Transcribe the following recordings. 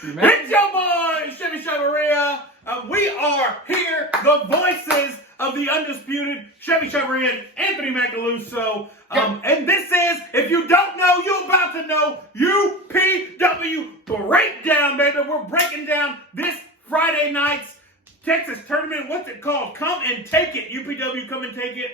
It's your boy, Chevy Chavarria. We are here, the voices of the undisputed Chevy Chavarria and Anthony Macaluso. And this is, if you don't know, you're about to know, UPW Breakdown, baby. We're breaking down this Friday night's Texas tournament. What's it called? Come and take it. UPW, come and take it.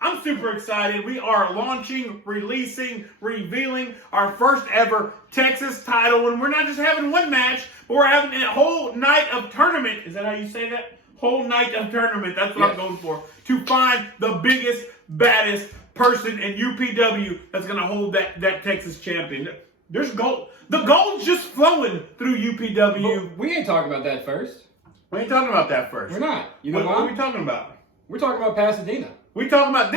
I'm super excited. We are launching, releasing, revealing our first ever Texas title. And we're not just having one match, but we're having a whole night of tournament. Is that how you say that? Whole night of tournament. That's what I'm going for. To find the biggest, baddest person in UPW that's going to hold that Texas champion. There's gold. The gold's just flowing through UPW. But we ain't talking about that first. We ain't talking about that first. We're not. You know what are we talking about? We're talking about Pasadena. We talking about,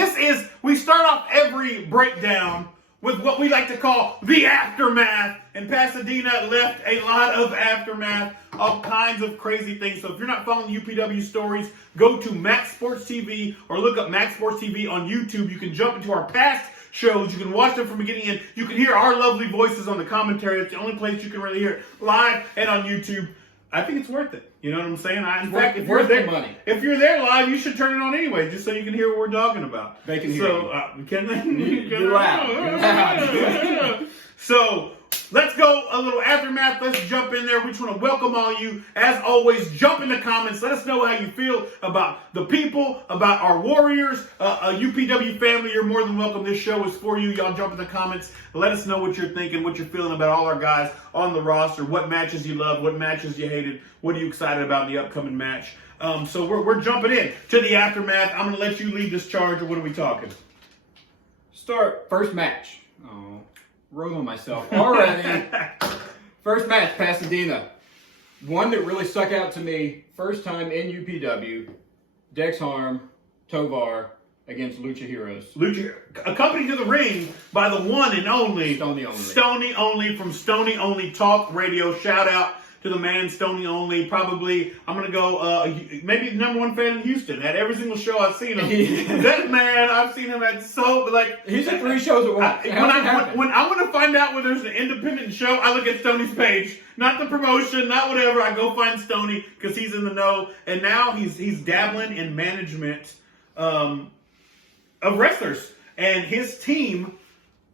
we start off every breakdown with what we like to call the aftermath. And Pasadena left a lot of aftermath, all kinds of crazy things. So if you're not following UPW stories, go to Max Sports TV or look up Max Sports TV on YouTube. You can jump into our past shows. You can watch them from beginning to end. You can hear our lovely voices on the commentary. It's the only place you can really hear it, live and on YouTube. I think it's worth it. You know what I'm saying? In fact, if you're there live, you should turn it on anyway, just so you can hear what we're talking about. They can hear you. Can they? You're loud. So let's go a little aftermath. Let's jump in there. We just want to welcome all you. As always, jump in the comments. Let us know how you feel about the people, about our Warriors, a UPW family. You're more than welcome. This show is for you. Y'all jump in the comments. Let us know what you're thinking, what you're feeling about all our guys on the roster, what matches you love, what matches you hated, what are you excited about in the upcoming match. So we're jumping in to the aftermath. I'm going to let you lead this charge, or what are we talking? Start first match. Oh, wrote on myself already. First match, Pasadena. One that really stuck out to me, first time in UPW, Dex Harm, Tovar against Lucha Heroes. Lucha, accompanied to the ring by the one and only Stony Only. Stony Only from Stony Only Talk Radio. Shout out to the man Stony Only. Probably, I'm going to go, maybe the #1 fan in Houston. At every single show I've seen him. That man, I've seen him at he's at 3 shows at once. When I want to find out where there's an independent show, I look at Stoney's page. Not the promotion, not whatever. I go find Stoney because he's in the know. And now he's dabbling in management of wrestlers. And his team,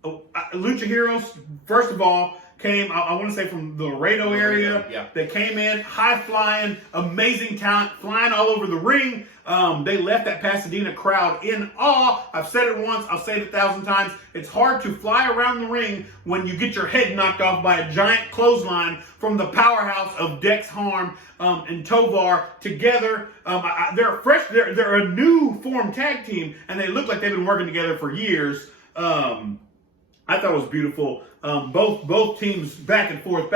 Lucha Heroes, first of all, came, I want to say, from the Laredo area. Yeah. They came in, high-flying, amazing talent, flying all over the ring. They left that Pasadena crowd in awe. I've said it once, I'll say it 1,000 times. It's hard to fly around the ring when you get your head knocked off by a giant clothesline from the powerhouse of Dex Harm and Tovar together. They're a new formed tag team, and they look like they've been working together for years. I thought it was beautiful. Both teams back and forth,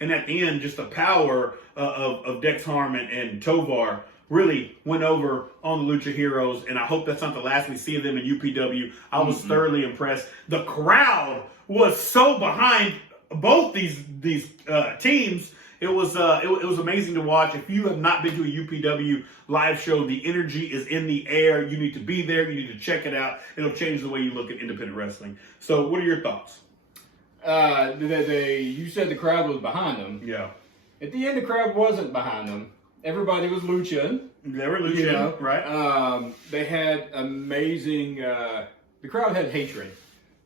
and at the end, just the power of Dex Harm and Tovar really went over on the Lucha Heroes, and I hope that's not the last we see of them in UPW. I was thoroughly impressed. The crowd was so behind both these teams. It was amazing to watch. If you have not been to a UPW live show, the energy is in the air. You need to be there. You need to check it out. It'll change the way you look at independent wrestling. So what are your thoughts? You said the crowd was behind them. Yeah. At the end, the crowd wasn't behind them. Everybody was luching. They were luching, right? They had amazing... the crowd had hatred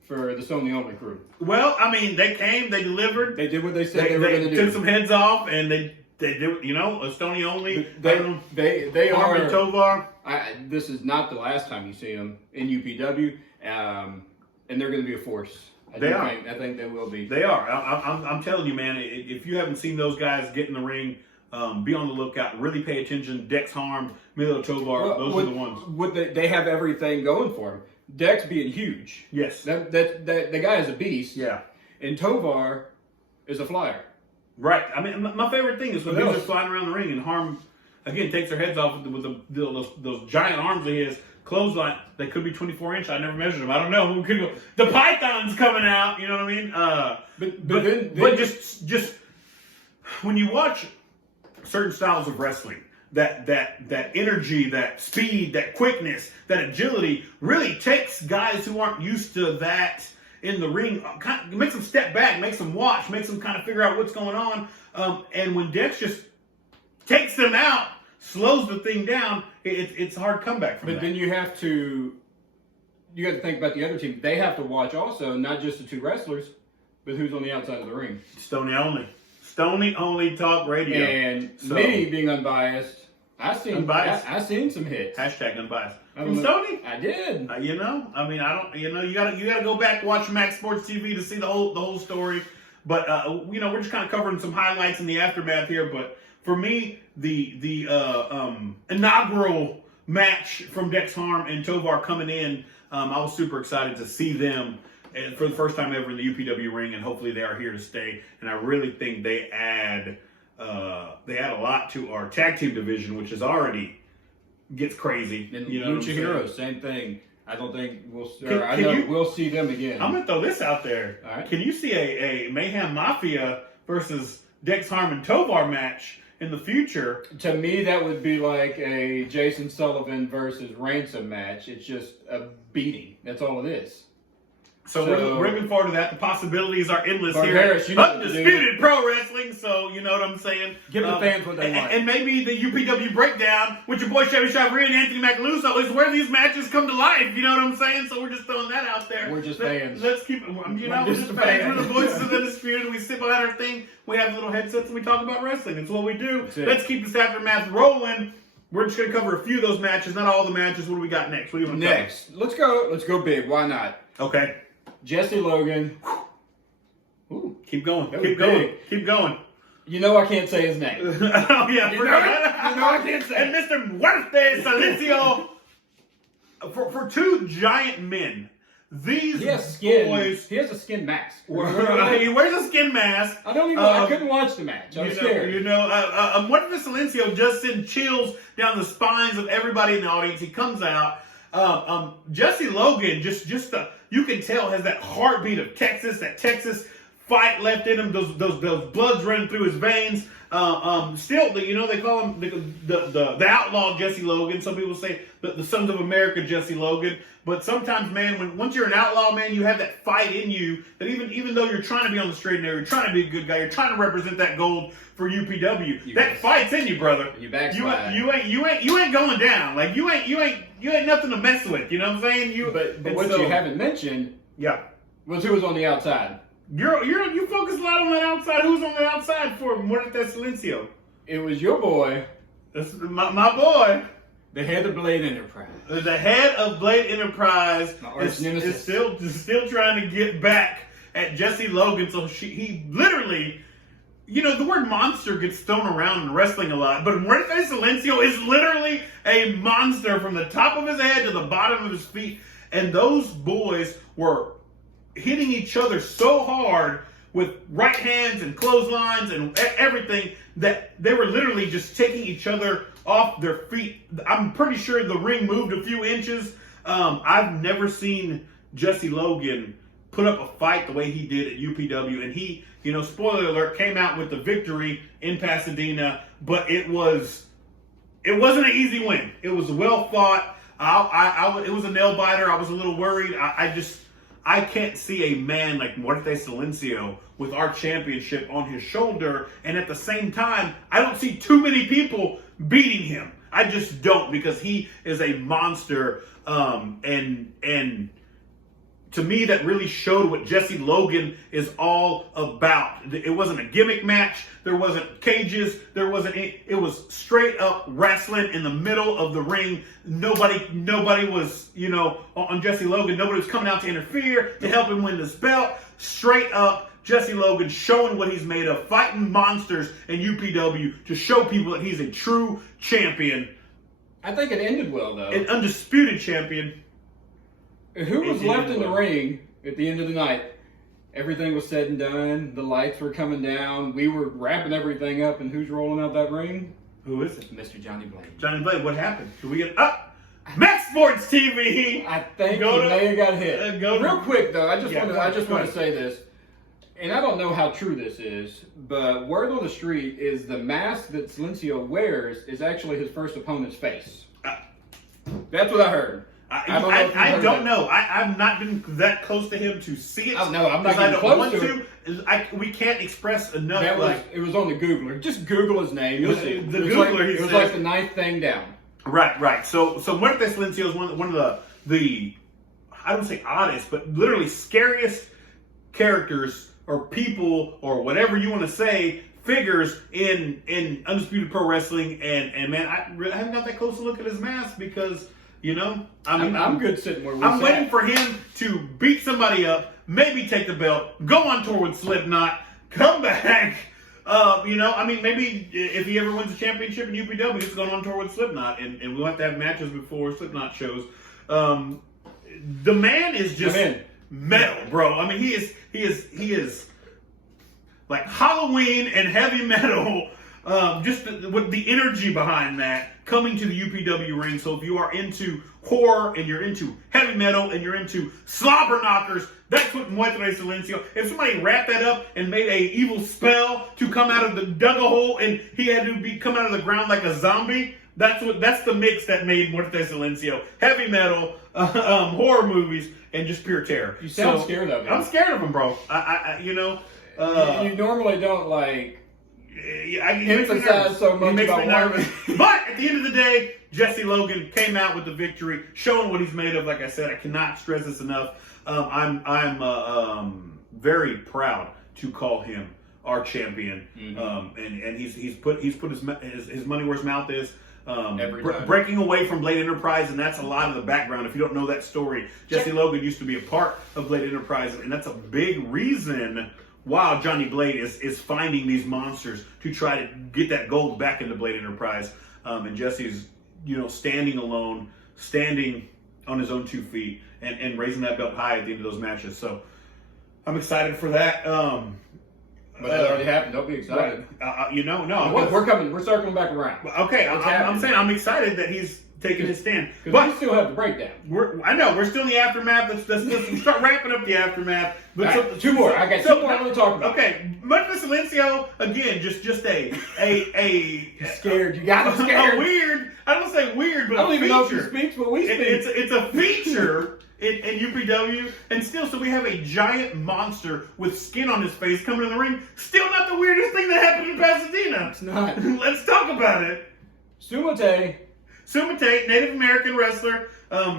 for the Stony Only crew. Well, I mean, they came, they delivered. They did what they said they were going to do. Took some heads off, and they did, a Stony Only. They are... Tovar. This is not the last time you see them in UPW, and they're going to be a force. I think they will be. They are. I'm telling you, man, if you haven't seen those guys get in the ring, be on the lookout. Really pay attention. Dex Harm, Milo Tovar, those are the ones. They have everything going for them. Dex being huge. Yes. The guy is a beast. Yeah. And Tovar is a flyer. Right. I mean, my favorite thing is when dudes are flying around the ring and Harm, again, takes their heads off with those giant arms of his. Clothesline, they could be 24-inch. I never measured them. I don't know. The python's coming out. You know what I mean? But just when you watch certain styles of wrestling, that energy, that speed, that quickness, that agility really takes guys who aren't used to that in the ring, makes them step back, makes them watch, makes them kind of figure out what's going on. And when Dex just takes them out, slows the thing down, it's a hard comeback from that. But then you have to think about the other team. They have to watch also, not just the two wrestlers, but who's on the outside of the ring. Stony only talk radio. And me being unbiased, I seen some hits. Hashtag unbiased. From Stony? I did. You gotta go back and watch Max Sports TV to see the whole story. But we're just kind of covering some highlights in the aftermath here. But for me, the inaugural match from Dex Harm and Tovar coming in, I was super excited to see them for the first time ever in the UPW ring, and hopefully they are here to stay. And I really think they add a lot to our tag team division, which is already gets crazy. And Lucha Heroes, same thing. I don't think we'll see them again. I'm gonna throw this out there. All right. Can you see a Mayhem Mafia versus Dex Harm and Tovar match in the future? To me, that would be like a Jason Sullivan versus Ransom match. It's just a beating. That's all it is. So we're looking forward to that. The possibilities are endless Harris, here. Undisputed Pro Wrestling, so you know what I'm saying. Give the fans what they want. And maybe the UPW breakdown with your boy Chevy Chavarria and Anthony Macaluso is where these matches come to life. You know what I'm saying? So we're just throwing that out there. We're just fans. Let's keep it. We're just fans. We're the voices of the Undisputed. We sit behind our thing. We have little headsets and we talk about wrestling. It's what we do. Let's keep this aftermath rolling. We're just going to cover a few of those matches, not all the matches. What do we got next? What do you want to next? Let's go big. Why not? Okay. Jesse Logan. Ooh, keep going. Keep going. You know I can't say his name. Oh, yeah. You know I can't say it. And Mr. Muerte Silencio. For two giant men, these boys... He has a skin mask. He wears a skin mask. I couldn't watch the match. I was scared. Muerte Silencio just sent chills down the spines of everybody in the audience. He comes out. Jesse Logan you can tell has that heartbeat of Texas, that Texas fight left in him, those bloods running through his veins. Still, they call him the outlaw Jesse Logan. Some people say the Sons of America Jesse Logan. But sometimes, man, once you're an outlaw, man, you have that fight in you that even though you're trying to be on the straight and narrow, you're trying to be a good guy, you're trying to represent that gold for UPW. That fight's in you, brother. You backslide. You ain't going down. Like you ain't nothing to mess with. You know what I'm saying? But what you haven't mentioned, was who was on the outside. You focus a lot on that outside. Who's on the outside for Muerte Silencio? It was your boy. That's my boy. The head of Blade Enterprise. The head of Blade Enterprise is still trying to get back at Jesse Logan. So he literally, the word monster gets thrown around in wrestling a lot, but Muerte Silencio is literally a monster from the top of his head to the bottom of his feet. And those boys were hitting each other so hard with right hands and clotheslines and everything that they were literally just taking each other off their feet. I'm pretty sure the ring moved a few inches. I've never seen Jesse Logan put up a fight the way he did at UPW, and he, spoiler alert, came out with the victory in Pasadena, but it wasn't an easy win. It was well fought. It was a nail biter. I was a little worried. I can't see a man like Muerte Silencio with our championship on his shoulder, and at the same time, I don't see too many people beating him. I just don't, because he is a monster, and to me, that really showed what Jesse Logan is all about. It wasn't a gimmick match. There wasn't cages. It was straight up wrestling in the middle of the ring. Nobody was, on Jesse Logan. Nobody was coming out to interfere, to help him win this belt. Straight up, Jesse Logan showing what he's made of, fighting monsters in UPW to show people that he's a true champion. I think it ended well, though. An undisputed champion. Who was left in the ring at the end of the night? Everything was said and done. The lights were coming down. We were wrapping everything up, and who's rolling out that ring? Who is it? Mr. Johnny Blade. Johnny Blade, what happened? Did we get up? Max Sports TV! I think he may have got hit. Real quick, though, I just want to say this, and I don't know how true this is, but word on the street is the mask that Silencio wears is actually his first opponent's face. That's what I heard. I don't know. I've not been that close to him to see it. Oh, no, I'm not I getting don't close want to it. We can't express enough. It was on the Googler. Just Google his name. You'll see. The Googler. It was like the 9th thing down. Right. So Muerte Silencio is one of the I don't say oddest, but literally scariest characters or people or whatever you want to say, figures in Undisputed Pro Wrestling. And man, I haven't got that close to look at his mask because, I'm good sitting where we're I'm waiting for him to beat somebody up, maybe take the belt, go on tour with Slipknot, come back. Maybe if he ever wins a championship in UPW, he's going on tour with Slipknot, and we'll have to have matches before Slipknot shows. The man is just metal, bro. I mean, he is like Halloween and heavy metal. With the energy behind that coming to the UPW ring. So if you are into horror and you're into heavy metal and you're into slobber knockers, that's what Muerte Silencio. If somebody wrapped that up and made a evil spell to come out of dug a hole and he had to come out of the ground like a zombie, that's the mix that made Muerte Silencio. Heavy metal, horror movies, and just pure terror. You sound scared of him. I'm scared of him, bro. You normally don't emphasize so much about nervous. But at the end of the day, Jesse Logan came out with the victory, showing what he's made of. Like I said, I cannot stress this enough. I'm very proud to call him our champion. Mm-hmm. And he's put his money where his mouth is. Breaking away from Blade Enterprise, and that's a lot of the background. If you don't know that story, Jesse Logan used to be a part of Blade Enterprise, and that's a big reason why Johnny Blade is finding these monsters to try to get that gold back into Blade Enterprise. And Jesse's, standing alone, standing on his own 2 feet, and raising that belt high at the end of those matches. So I'm excited for that. But that already happened. Don't be excited. No. We're circling back around. Okay, I'm saying I'm excited that he's taking his stand. But we still have the breakdown. We're still in the aftermath. Let's start wrapping up the aftermath. But right, two more. I got two more I want to talk about. Okay, Muerte Silencio again. Just a scared. You got him scared. A weird. I don't say weird, but I don't even know if he speaks, but we speak. It's a feature. In UPW, and still, so we have a giant monster with skin on his face coming in the ring. Still not the weirdest thing that happened in Pasadena. It's not. Let's talk about it. Sumate, Native American wrestler,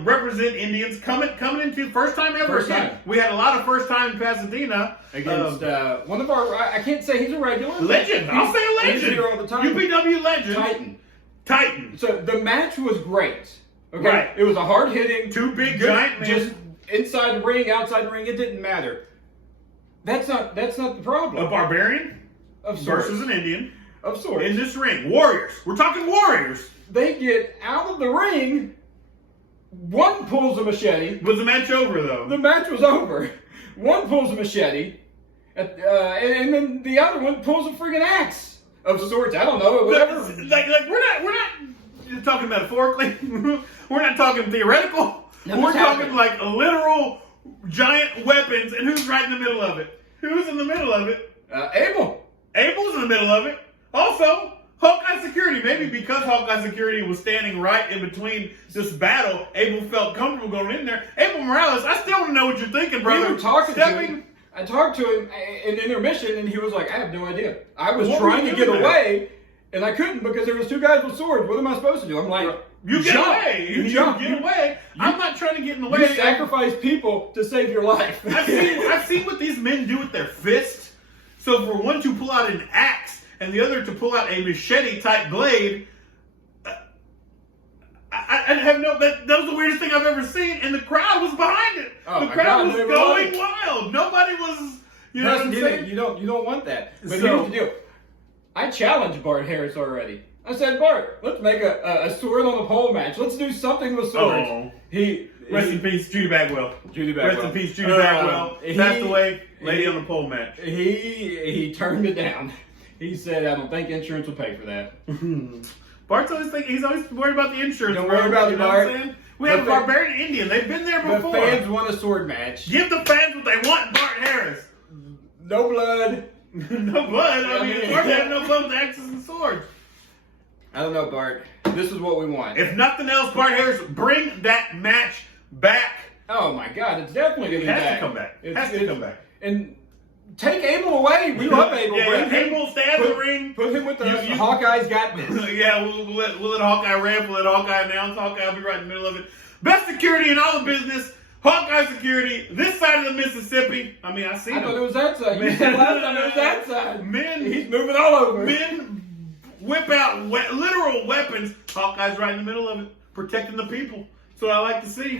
represent Indians, coming into first time ever. First time. We had a lot of first time in Pasadena against one of our. I can't say he's a regular legend. I'll say a legend. He's here all the time. UPW legend. Titan. So the match was great. Okay, right. It was a hard-hitting, two big giant men. Just inside the ring, outside the ring, it didn't matter. That's not the problem. A barbarian of sorts versus an Indian of sorts in this ring. Warriors. We're talking warriors. They get out of the ring. One pulls a machete. Was the match over though? The match was over. One pulls a machete, and then the other one pulls a friggin' axe of sorts. I don't know, whatever. Like we're not talking metaphorically. We're not talking theoretical. We're talking like literal giant weapons. And who's right in the middle of it? Who's in the middle of it? Abel. Abel's in the middle of it. Also, Hawkeye Security. Maybe because Hawkeye Security was standing right in between this battle, Abel felt comfortable going in there. Abel Morales, I still don't know what you're thinking, brother. We were talking to him. I talked to him in intermission, and he was like, I have no idea. I was trying to get away. And I couldn't because there was two guys with swords. What am I supposed to do? I'm like, you get jump. away. You jump. Get away. I'm not trying to get in the way. You sacrifice people to save your life. I've seen what these men do with their fists. So for one to pull out an axe and the other to pull out a machete type blade, I have that was the weirdest thing I've ever seen, and the crowd was behind it. Oh, the crowd was going wild. Nobody was. You know what I'm saying? You don't want that. But here's the deal. I challenged Bart Harris already. I said, Bart, let's make a sword on the pole match. Let's do something with swords. Oh. Rest in peace, Judy Bagwell. Rest in peace, Judy Bagwell. Passed away. Lady on the pole match. He turned it down. He said, I don't think insurance will pay for that. Bart's he's always worried about the insurance. Don't worry about it, Bart. We have a barbarian Indian. They've been there before. The fans want a sword match. Give the fans what they want, Bart Harris. No blood. No blood. I mean, of course they have no blood with axes and swords. I don't know, Bart. This is what we want. If nothing else, Bart Harris, bring that match back. Oh my God, it's definitely gonna be back. Has to come back. It has to come back. And take Abel away. We love Abel. Yeah, Abel stay out of the ring. Put him with the Hawkeye's got this. Yeah, we'll let Hawkeye rap. We'll let Hawkeye announce. Hawkeye will be right in the middle of it. Best security in all the business. Hawkeye security. This side of the Mississippi. I mean, I see I thought it was that side. You said last time it was that side. Men. He's moving all over. Men whip out literal weapons. Hawkeye's right in the middle of it, protecting the people. That's what I like to see.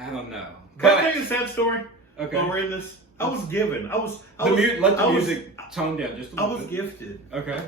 I don't know. Can I tell you a sad story? Okay. While we're in this, I was given. Let the music tone down just a little bit. I was gifted. Okay.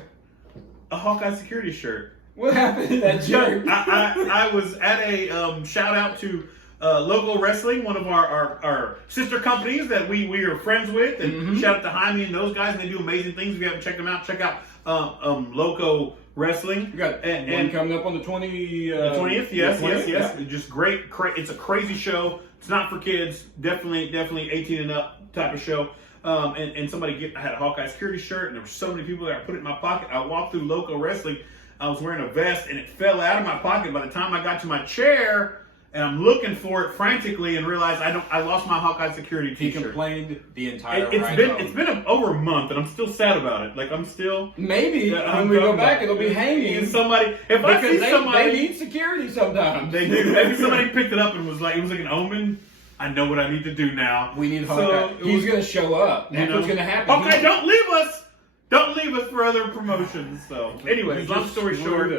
A Hawkeye security shirt. What happened to that shirt? I was at a shout out to Local Wrestling, one of our sister companies that we are friends with, and shout out to Jaime and those guys. They do amazing things. If you haven't checked them out, check out Loco Wrestling. We got one coming up on the 20th. Yes. Yeah. Just great. It's a crazy show. It's not for kids. Definitely 18 and up type of show. And somebody I had a Hawkeye security shirt, and there were so many people there. I put it in my pocket. I walked through Loco Wrestling. I was wearing a vest, and it fell out of my pocket. By the time I got to my chair, and I'm looking for it frantically, and realized I lost my Hawkeye security T-shirt. He complained the entire It's been over a month, and I'm still sad about it. Like I'm still maybe when we go back, it'll be hanging. And somebody, if I see somebody, they need security sometimes. They do. Maybe somebody picked it up and was like, it was like an omen. I know what I need to do now. We need Hawkeye. He's going to show up. That's what's going to happen. Okay, don't leave us. Don't leave us for other promotions. So, anyways, long story short.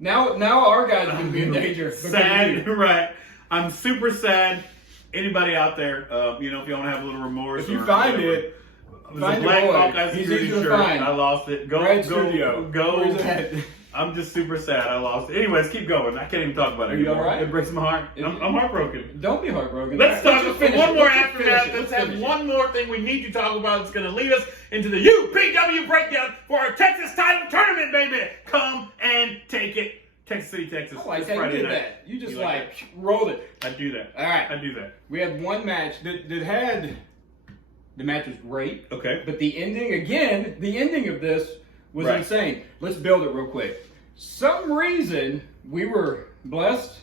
Now our guy's going to be in danger. Sad, right? I'm super sad. Anybody out there, if you want to have a little remorse, if you find it, find black Hawkeye security shirt. I lost it. Go. I'm just super sad. I lost it. Anyways, keep going. I can't even talk about it. Are you all right? It breaks my heart. I'm heartbroken. Don't be heartbroken. Let's talk one more after that. Let's have one more thing we need to talk about. It's going to lead us into the UPW breakdown for our Texas title tournament, baby. Come and take it. Texas City, Texas. I like how you did that. You just rolled it. I do that. All right. I do that. We had one match that had... The match was great. Okay. But the ending of this was insane. Let's build it real quick. Some reason we were blessed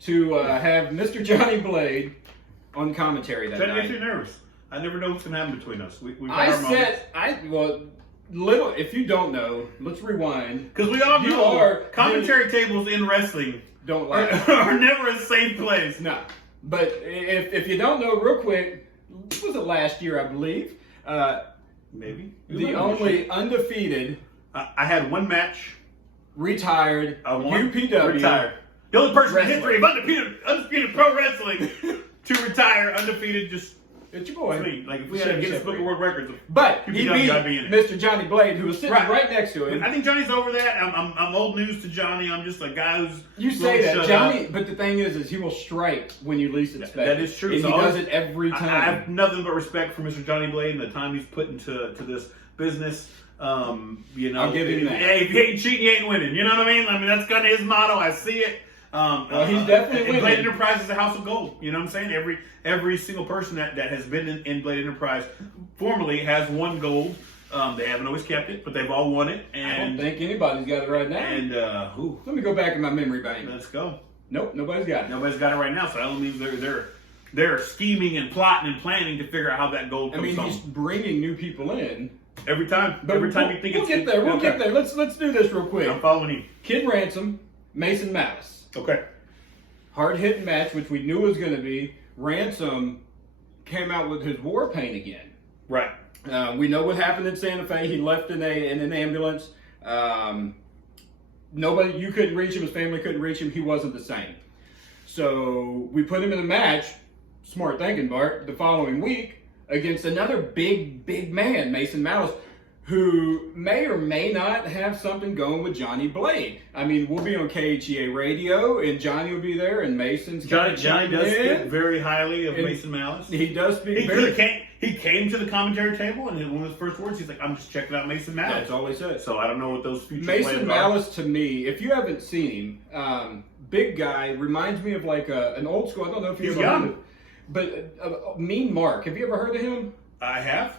to have Mr. Johnny Blade on commentary that night. That makes me nervous. I never know what's going to happen between us. If you don't know, let's rewind. Because we all know commentary tables in wrestling are never a safe place. No. But if you don't know, real quick, was it last year, I believe? Maybe. The only undefeated. I had one match. Retired. UPW. Retired. The only person in history of undefeated pro wrestling to retire undefeated. It's your boy. Me. Like if we had to Guinness Book of World Records. But he beat Mr. Johnny Blade, who was sitting right next to him. I think Johnny's over that. I'm old news to Johnny. I'm just a guy who's. You say that, Johnny. But the thing is he will strike when you least expect it. That is true. And he does it every time. I have nothing but respect for Mr. Johnny Blade and the time he's put into this business. I'll give him that. Hey, if you ain't cheating, you ain't winning. You know what I mean? I mean that's kind of his motto. I see it. He's definitely winning. Blade Enterprise is a house of gold. You know what I'm saying? Every single person that has been in Blade Enterprise formerly has won gold. They haven't always kept it, but they've all won it. And I don't think anybody's got it right now. And let me go back in my memory bank. Let's go. Nope, nobody's got it. Nobody's got it right now, so that means they're scheming and plotting and planning to figure out how that gold comes from. He's bringing new people in. Every time. But every time you think we'll get there. We'll get there. Let's do this real quick. I'm following you. Kid Ransom, Mason Malice. Okay. Hard-hitting match, which we knew was going to be. Ransom came out with his war paint again. Right. We know what happened in Santa Fe. He left in an ambulance. You couldn't reach him. His family couldn't reach him. He wasn't the same. So we put him in a match, smart thinking, Bart, the following week against another big man, Mason Malice, who may or may not have something going with Johnny Blade. I mean, we'll be on KHEA radio, and Johnny will be there, and Mason's Johnny does speak very highly of Mason Malice. He does speak He came to the commentary table, and one of his first words, he's like, I'm just checking out Mason Malice. That's all he said. So I don't know what those future Mason Malice, to me, if you haven't seen him, big guy, reminds me of like an old school, I don't know if you've ever heard of it, but Mean Mark. Have you ever heard of him? I have.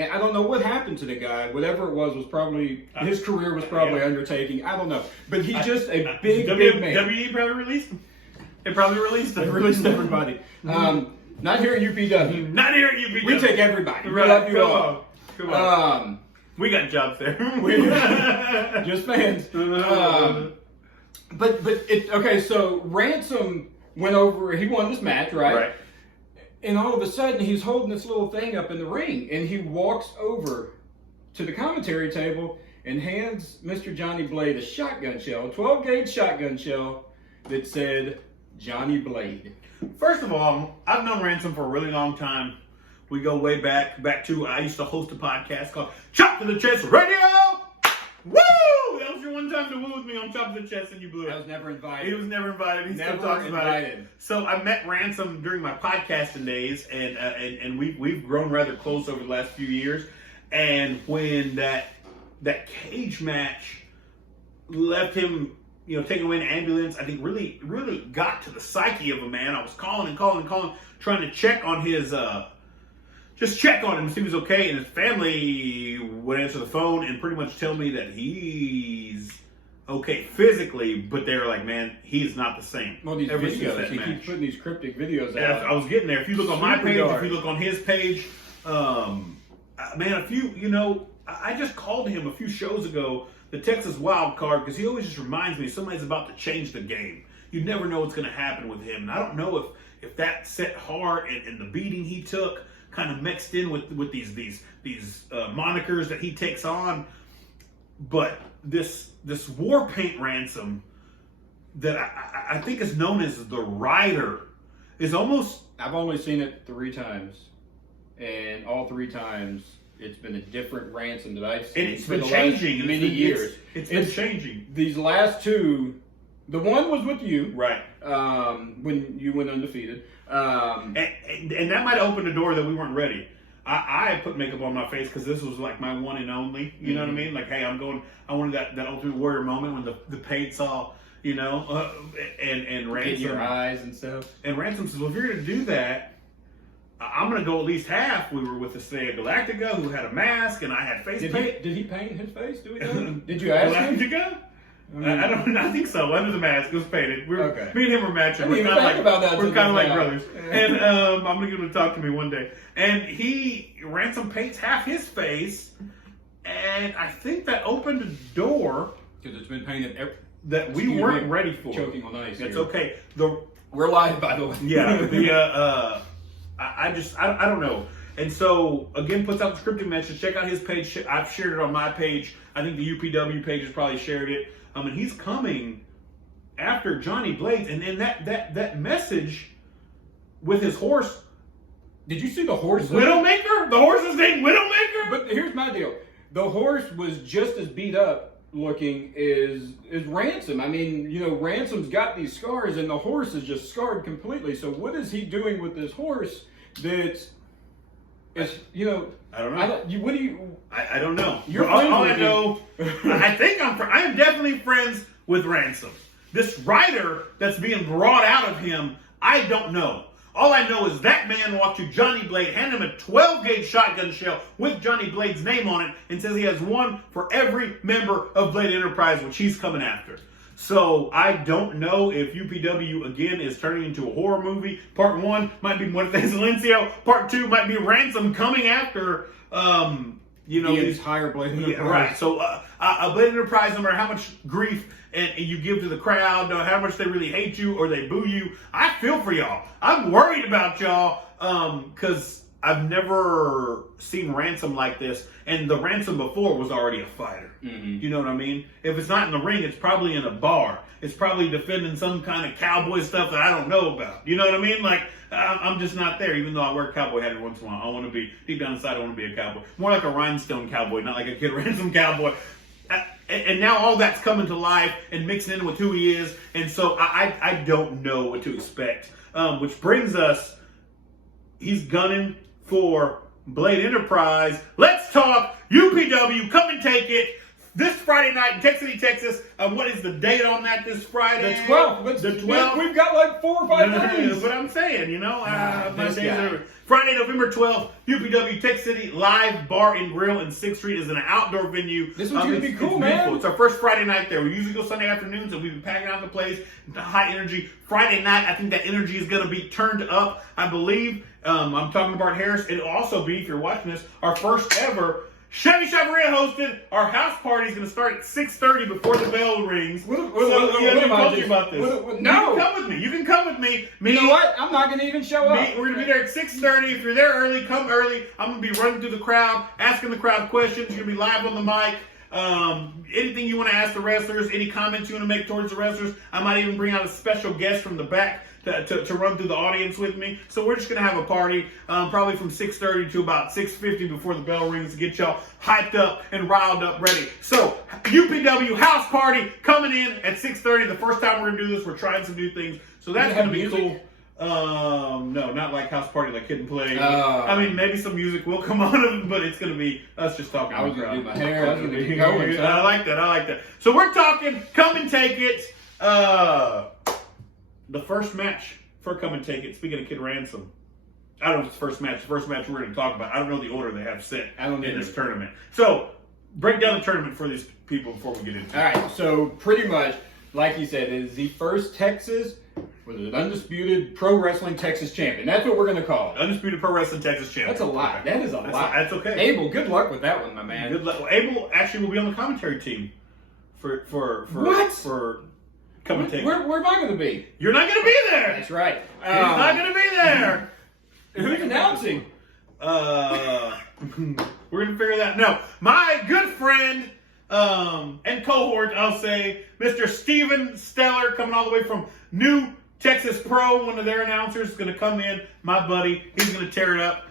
And I don't know what happened to the guy. Whatever it was probably, his career was probably undertaking. I don't know. But he's just a big man. WWE probably released him. They probably released him. They released everybody. Not here at UPW. Not here at UPW. We take everybody. Right. We love you Come all. on. Come on. We got jobs there. Just fans. Okay, so Ransom went over, he won this match, right? Right. And all of a sudden, he's holding this little thing up in the ring, and he walks over to the commentary table and hands Mr. Johnny Blade a shotgun shell, a 12-gauge shotgun shell that said, Johnny Blade. First of all, I've known Ransom for a really long time. We go way back to, I used to host a podcast called Chop to the Chest Radio! Woo! That was your one time to woo with me on Chop to the Chest and you blew it. I was never invited. He was never invited. He Never still talks about invited. it. So I met Ransom during my podcasting days, and we've grown rather close over the last few years. And when that cage match left him, taking away an ambulance, I think really got to the psyche of a man. I was calling, trying to check on his. Just check on him to see if he's okay, and his family would answer the phone and pretty much tell me that he's okay physically, but they were like, man, he's not the same. Well, these ever since videos, that he match. keeps putting these cryptic videos Yeah, out. I was getting there. If you look on my Super page, dark. if you look on his page, man, I just called him a few shows ago, the Texas Wild Card, because he always just reminds me somebody's about to change the game. You never know what's going to happen with him. And I don't know if that set hard and the beating he took kind of mixed in with these monikers that he takes on, but this war paint Ransom that I think is known as the Rider is almost. I've only seen it 3 times, and all 3 times it's been a different Ransom that I've seen. And it's been changing many years. It's been changing. These last 2, the one was with you, right? When you went undefeated. And that might open the door that we weren't ready. I put makeup on my face because this was like my one and only. You know what I mean? Like, hey, I wanted that Ultimate Warrior moment when the paint's all, and Ransom. Get your eyes and stuff. And Ransom says, well, if you're going to do that, I'm going to go at least half. We were with the Sega Galactica who had a mask and I had face paint. Did he paint his face? Did you ask him? Galactica? I think so. Under the mask, it was painted. Okay. Me and him were matching. We're kind of like brothers. And I'm gonna get him to talk to me one day. And Ransom paints half his face, and I think that opened a door because it's been painted. That we weren't ready for. Choking on ice. It's here. okay. We're live, by the way. Yeah. I don't know. And so, again, puts out the scripted message. Check out his page. I've shared it on my page. I think the UPW page has probably shared it. And he's coming after Johnny Blades. And then that message with his horse. Did you see the horse? Widowmaker? The horse is named Widowmaker? But here's my deal. The horse was just as beat up looking as Ransom. I mean, Ransom's got these scars, and the horse is just scarred completely. So what is he doing with this horse that is, I don't know. I don't know. All I know, I am definitely friends with Ransom. This rider that's being brought out of him, I don't know. All I know is that man walked to Johnny Blade, handed him a 12-gauge shotgun shell with Johnny Blade's name on it, and says he has one for every member of Blade Enterprise, which he's coming after. So I don't know if UPW, again, is turning into a horror movie. Part 1 might be Muerte Silencio. Part 2 might be Ransom coming after, the entire Blade Enterprise. Yeah, right. So a Blade Enterprise, no matter how much grief and you give to the crowd, how much they really hate you or they boo you, I feel for y'all. I'm worried about y'all because I've never seen Ransom like this. And the Ransom before was already a fighter. Mm-hmm. You know what I mean? If it's not in the ring, it's probably in a bar. It's probably defending some kind of cowboy stuff that I don't know about. You know what I mean? Like, I'm just not there, even though I wear cowboy hat every once in a while. I want to be, deep down inside, I want to be a cowboy. More like a rhinestone cowboy, not like a Kid Ransom cowboy. And now all that's coming to life and mixing in with who he is. And so I don't know what to expect. Which brings us, he's gunning for Blade Enterprise. Let's talk UPW. Come and take it. this Friday night in Texas City, Texas. What is the date on that this Friday? The 12th. The 12th. We've got like 4 or 5 days. That's what I'm saying, my this days guy. are Friday, November 12th, UPW Texas City Live Bar and Grill in 6th Street is an outdoor venue. This one's going to be cool, it's man. beautiful. It's our first Friday night there. We usually go Sunday afternoons, and we've been packing out the place. High energy. Friday night, I think that energy is going to be turned up, I believe. I'm talking to Bart Harris. It'll also be, if you're watching this, our first ever Chevy Chavarria hosted. Our house party is going to start at 6:30 before the bell rings. What I am I told you about this. No. You can come with me. You can come with me. You know what? I'm not going to even show up. We're going to be there at 6:30. If you're there early, come early. I'm going to be running through the crowd, asking the crowd questions. You're going to be live on the mic. Anything you want to ask the wrestlers, any comments you want to make towards the wrestlers. I might even bring out a special guest from the back to run through the audience with me. So we're just going to have a party probably from 6:30 to about 6:50 before the bell rings to get y'all hyped up and riled up ready. So UPW house party coming in at 6:30. The first time we're going to do this, we're trying some new things. So that's going to be cool. No, not like house party like Kid and Play. I mean, maybe some music will come on, but it's going to be us just talking. I was going to do my hair. I was going to get going. I like that. So we're talking Come and Take It. The first match for Come and Take It, speaking of Kid Ransom, I don't know if it's the first match. The first match we're going to talk about. I don't know the order they have set in this tournament. So break down the tournament for these people before we get into it. All right, so pretty much, like you said, it is the first Texas with an undisputed pro wrestling Texas champion. That's what we're going to call it. Undisputed Pro Wrestling Texas champion. That's a lot. That is a lot. That's okay. Abel, good luck with that one, my man. Good luck. Well, Abel actually will be on the commentary team for What? For Come and Take It. Where am I going to be? You're not going to be there. That's right. He's not going to be there. Who's announcing? We're going to figure that out. No, my good friend and cohort, I'll say, Mr. Steven Stellar, coming all the way from New Texas Pro, one of their announcers, is going to come in. My buddy, he's going to tear it up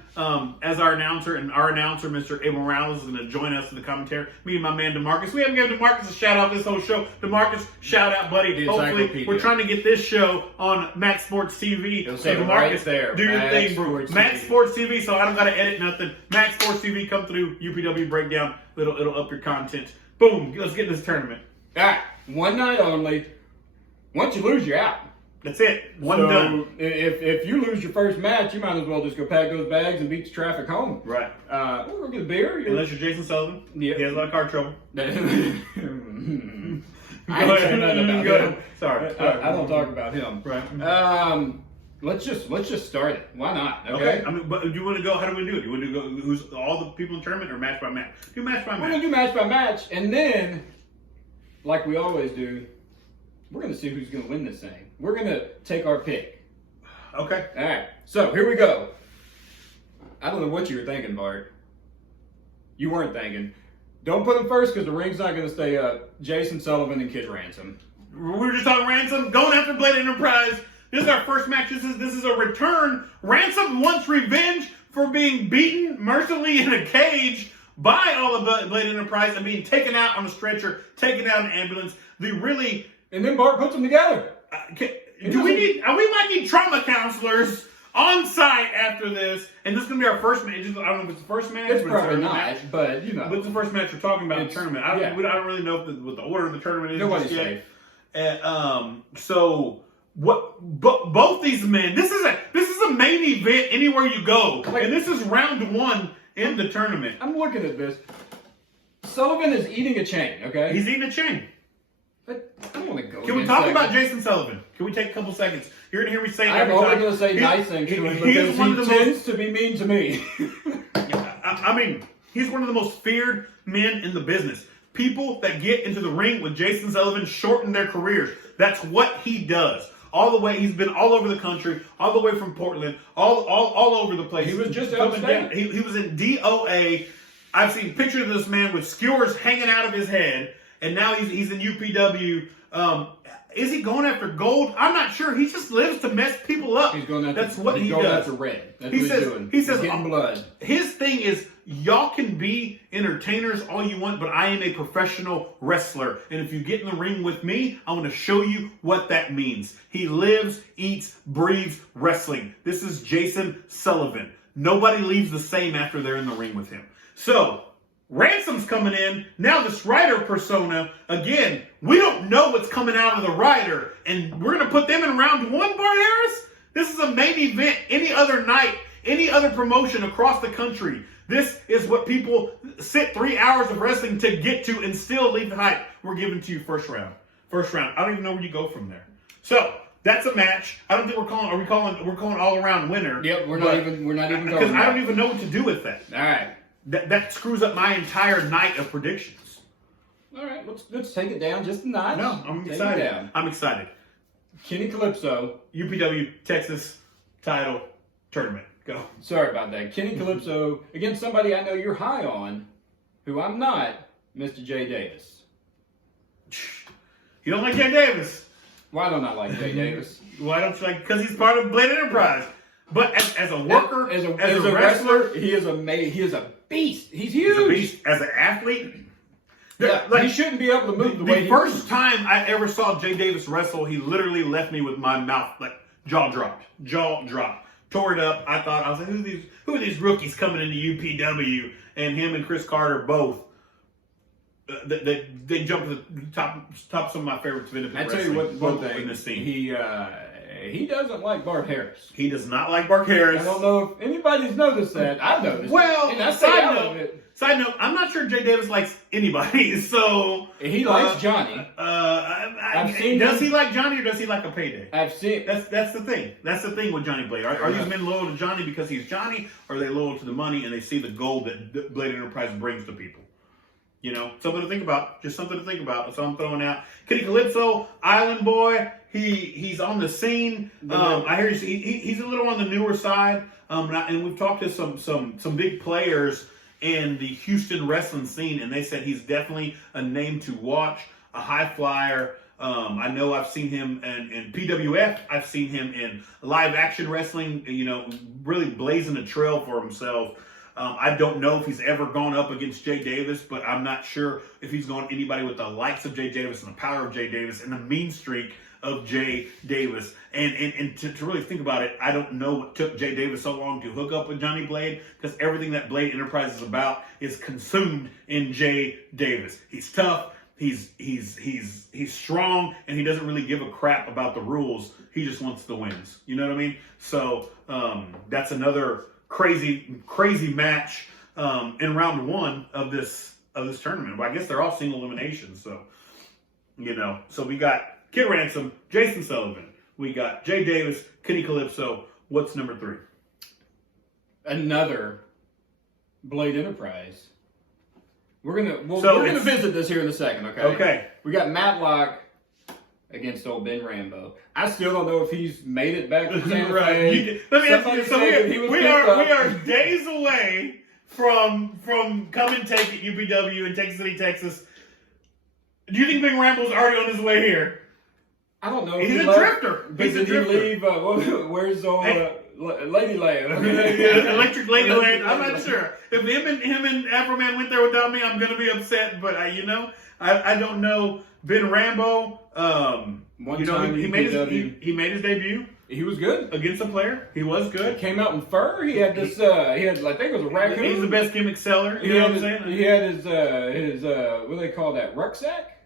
as our announcer, and our announcer, Mr. Abel Morales, is going to join us in the commentary. Me and my man DeMarcus. We haven't given DeMarcus a shout out this whole show. DeMarcus, shout out, buddy. Hopefully, we're trying to get this show on Max Sports TV. It'll So say DeMarcus, right there. do your Max thing, bro. Sports Max TV. Sports TV. So I don't got to edit nothing. Max Sports TV, come through. UPW breakdown. It'll up your content. Boom. Let's get in this tournament. All right, one night only. Once you lose, you're out. That's it. One so done. If you lose your first match, you might as well just go pack those bags and beat the traffic home. Right. We'll get a beer. Unless you're Jason Sullivan. Yep. He has a lot of car trouble. I ain't saying nothing about him. Sorry. I don't talk about him. Right. Let's just start it. Why not? Okay. I mean, but do you want to go? How do we do it? Do you want to go? Who's all the people in the tournament or match by match? Do match by We're match. gonna do match by match, and then, like we always do, we're gonna see who's gonna win this thing. We're gonna take our pick. Okay. All right. So here we go. I don't know what you were thinking, Bart. You weren't thinking. Don't put them first because the ring's not gonna stay up. Jason Sullivan and Kid Ransom. We were just talking Ransom going after Blade Enterprise. This is our first match. This is a return. Ransom wants revenge for being beaten mercilessly in a cage by all of Blade Enterprise and being taken out on a stretcher, taken out in an ambulance. And then Bart puts them together. We might need trauma counselors on site after this, and this is gonna be our first match. I don't know if it's the first match. It's but probably our not, match. but you know. But it's the first match we're talking about in the tournament. I don't really know what the order of the tournament is. Nobody's just yet. safe. So what? Both these men. This is a main event anywhere you go, and this is round one in the tournament. I'm looking at this. Sullivan is eating a chain. Okay. He's eating a chain. But I don't want to go. Can we talk about Jason Sullivan? Can we take a couple seconds? You're gonna hear me say that I'm every only time. going to say nice things to him He's because one he of the tends to be mean to me. I mean, he's one of the most feared men in the business. People that get into the ring with Jason Sullivan shorten their careers. That's what he does. All the way, he's been all over the country, all the way from Portland, all over the place. He was just coming down. outstate. He was in DOA. I've seen pictures of this man with skewers hanging out of his head, and now he's in UPW. Is he going after gold? I'm not sure. He just lives to mess people up. He's going after. That's what he's he going does. after red. That's He what says- he's doing. he says- he's getting blood. His thing is, y'all can be entertainers all you want, but I am a professional wrestler. And if you get in the ring with me, I want to show you what that means. He lives, eats, breathes wrestling. This is Jason Sullivan. Nobody leaves the same after they're in the ring with him. So, Ransom's coming in. Now this Ryder persona, again, we don't know what's coming out of the Ryder. And we're going to put them in round 1, Bart Harris? This is a main event any other night, any other promotion across the country. This is what people sit 3 hours of wrestling to get to and still leave the hype. We're giving to you first round. First round. I don't even know where you go from there. So that's a match. I don't think we're calling all around winner. Yep, we're not even going because I don't even know what to do with that. All right. That screws up my entire night of predictions. All right, let's take it down just a notch. No, I'm excited. I'm excited. Kenny Calypso, UPW Texas title tournament. Go. Sorry about that. Kenny Calypso against somebody I know you're high on, who I'm not, Mr. Jay Davis. You don't like Jay Davis? Why don't I like Jay Davis? Why don't you like? Because he's part of Blade Enterprise. But as a worker, as a wrestler, he is a beast. He's huge. He's a beast. As an athlete, yeah, like, he shouldn't be able to move the way he first moves. time I ever saw Jay Davis wrestle, he literally left me with my mouth like jaw dropped, tore it up. I was like, who are these rookies coming into UPW? And him and Chris Carter both. They jumped to the top some of my favorites of independent wrestling. I tell you what, one thing in this scene. He doesn't like Bart Harris. He does not like Bart Harris. I don't know if anybody's noticed that. I've noticed. Well, and side note, I'm not sure Jay Davis likes anybody. So he likes Johnny. Does he like Johnny or does he like a payday? I've seen. That's the thing. That's the thing with Johnny Blade. Are these men loyal to Johnny because he's Johnny, or are they loyal to the money and they see the gold that Blade Enterprise brings to people? You know, something to think about. Just something to think about. That's all I'm throwing out. Kenny Calypso, Island Boy. He's on the scene. I hear he's a little on the newer side. And we've talked to some big players in the Houston wrestling scene, and they said he's definitely a name to watch, a high flyer. I know I've seen him in PWF. I've seen him in live action wrestling. You know, really blazing a trail for himself. I don't know if he's ever gone up against Jay Davis, but I'm not sure if he's gone anybody with the likes of Jay Davis and the power of Jay Davis and the mean streak of Jay Davis. And to really think about it, I don't know what took Jay Davis so long to hook up with Johnny Blade, because everything that Blade Enterprise is about is consumed in Jay Davis. He's tough, he's strong, and he doesn't really give a crap about the rules. He just wants the wins. You know what I mean? So that's another crazy match in round 1 of this tournament. But I guess they're all single eliminations. So, you know, so we got Kid Ransom, Jason Sullivan. We got Jay Davis, Kenny Calypso. What's number 3? Another Blade Enterprise. We're gonna visit this here in a second, okay? Okay. We got Matlock against old Ben Rambo. I still don't know if he's made it back to Santa Fe. Let me ask you. So we are days away from come and take it UPW in Texas City, Texas. Do you think Ben Rambo's already on his way here? I don't know. He's a drifter. Did he leave? Where's old Ladyland? Electric Ladyland. I'm not sure. If him and Afro-Man went there without me, I'm gonna be upset. But I don't know. Ben Rambo. He made his debut. He was good against a player. He was good. He came out in fur. He had this. I think it was a raccoon. He's the best gimmick seller. You know what I'm saying? He had his what do they call that, rucksack?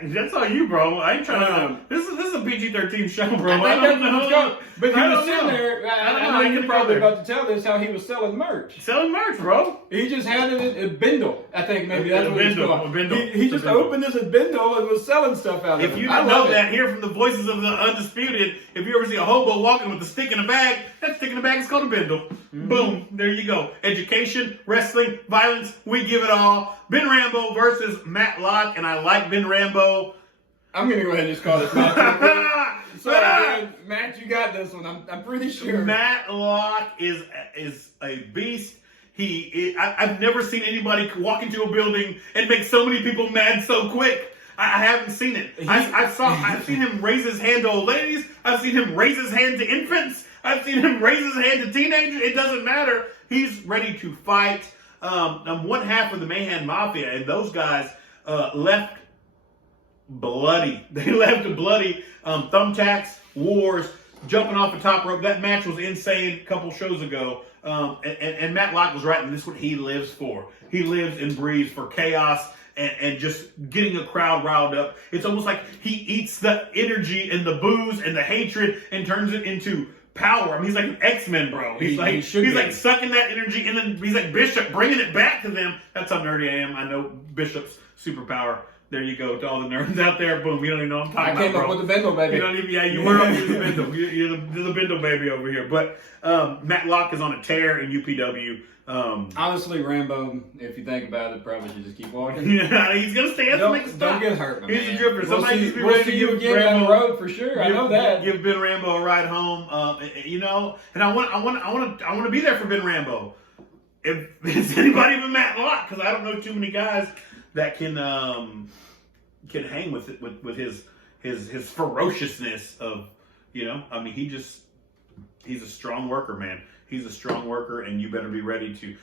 That's all you, bro. I ain't trying to. This is a PG-13 show, bro. I don't know. But he was sitting there. I know you're probably about to tell this how he was selling merch. Selling merch, bro. He just had it in a bindle. I think maybe that's what it's called. He just opened this bindle and was selling stuff out of it. If you didn't know that, hear from the voices of the Undisputed, if you ever see a hobo walking with a stick in a bag, that stick in a bag is called a bindle. Mm-hmm. Boom. There you go. Education, wrestling, violence, we give it all. Ben Rambo versus Matt Locke, and I like Ben Rambo. I'm going to go ahead and just call this match. Sorry, Matt, you got this one. I'm pretty sure. Matt Locke is a beast. I've never seen anybody walk into a building and make so many people mad so quick. I haven't seen it. I've seen him raise his hand to old ladies. I've seen him raise his hand to infants. I've seen him raise his hand to teenagers. It doesn't matter. He's ready to fight. I'm one half of the Mayhem Mafia, and those guys left bloody. They left bloody. Thumbtacks, wars, jumping off the top rope. That match was insane a couple shows ago. And Matt Locke was right, and this is what he lives for. He lives and breathes for chaos and just getting a crowd riled up. It's almost like he eats the energy and the booze and the hatred and turns it into power. I mean, he's like an X-Men, bro. He's like sucking that energy, and then he's like Bishop, bringing it back to them. That's how nerdy I am. I know Bishop's superpower. There you go, to all the nerds out there. Boom, you don't even know what I'm talking about, I came up with the Bindle baby. You don't even, yeah, you were on the Bindle. You're the Bindle baby over here. But Matt Locke is on a tear in UPW. Honestly, Rambo, if you think about it, probably should just keep walking. Yeah, he's gonna stay up to make a stop. Don't get hurt, my He's man. a drifter. We'll see you again down the road for sure. I know that. Give Ben Rambo a ride home. And I want to be there for Ben Rambo. If it's anybody but Matt Locke, because I don't know too many guys that can hang with it with his ferociousness of, I mean, he's a strong worker, man. He's a strong worker, and you better be ready to.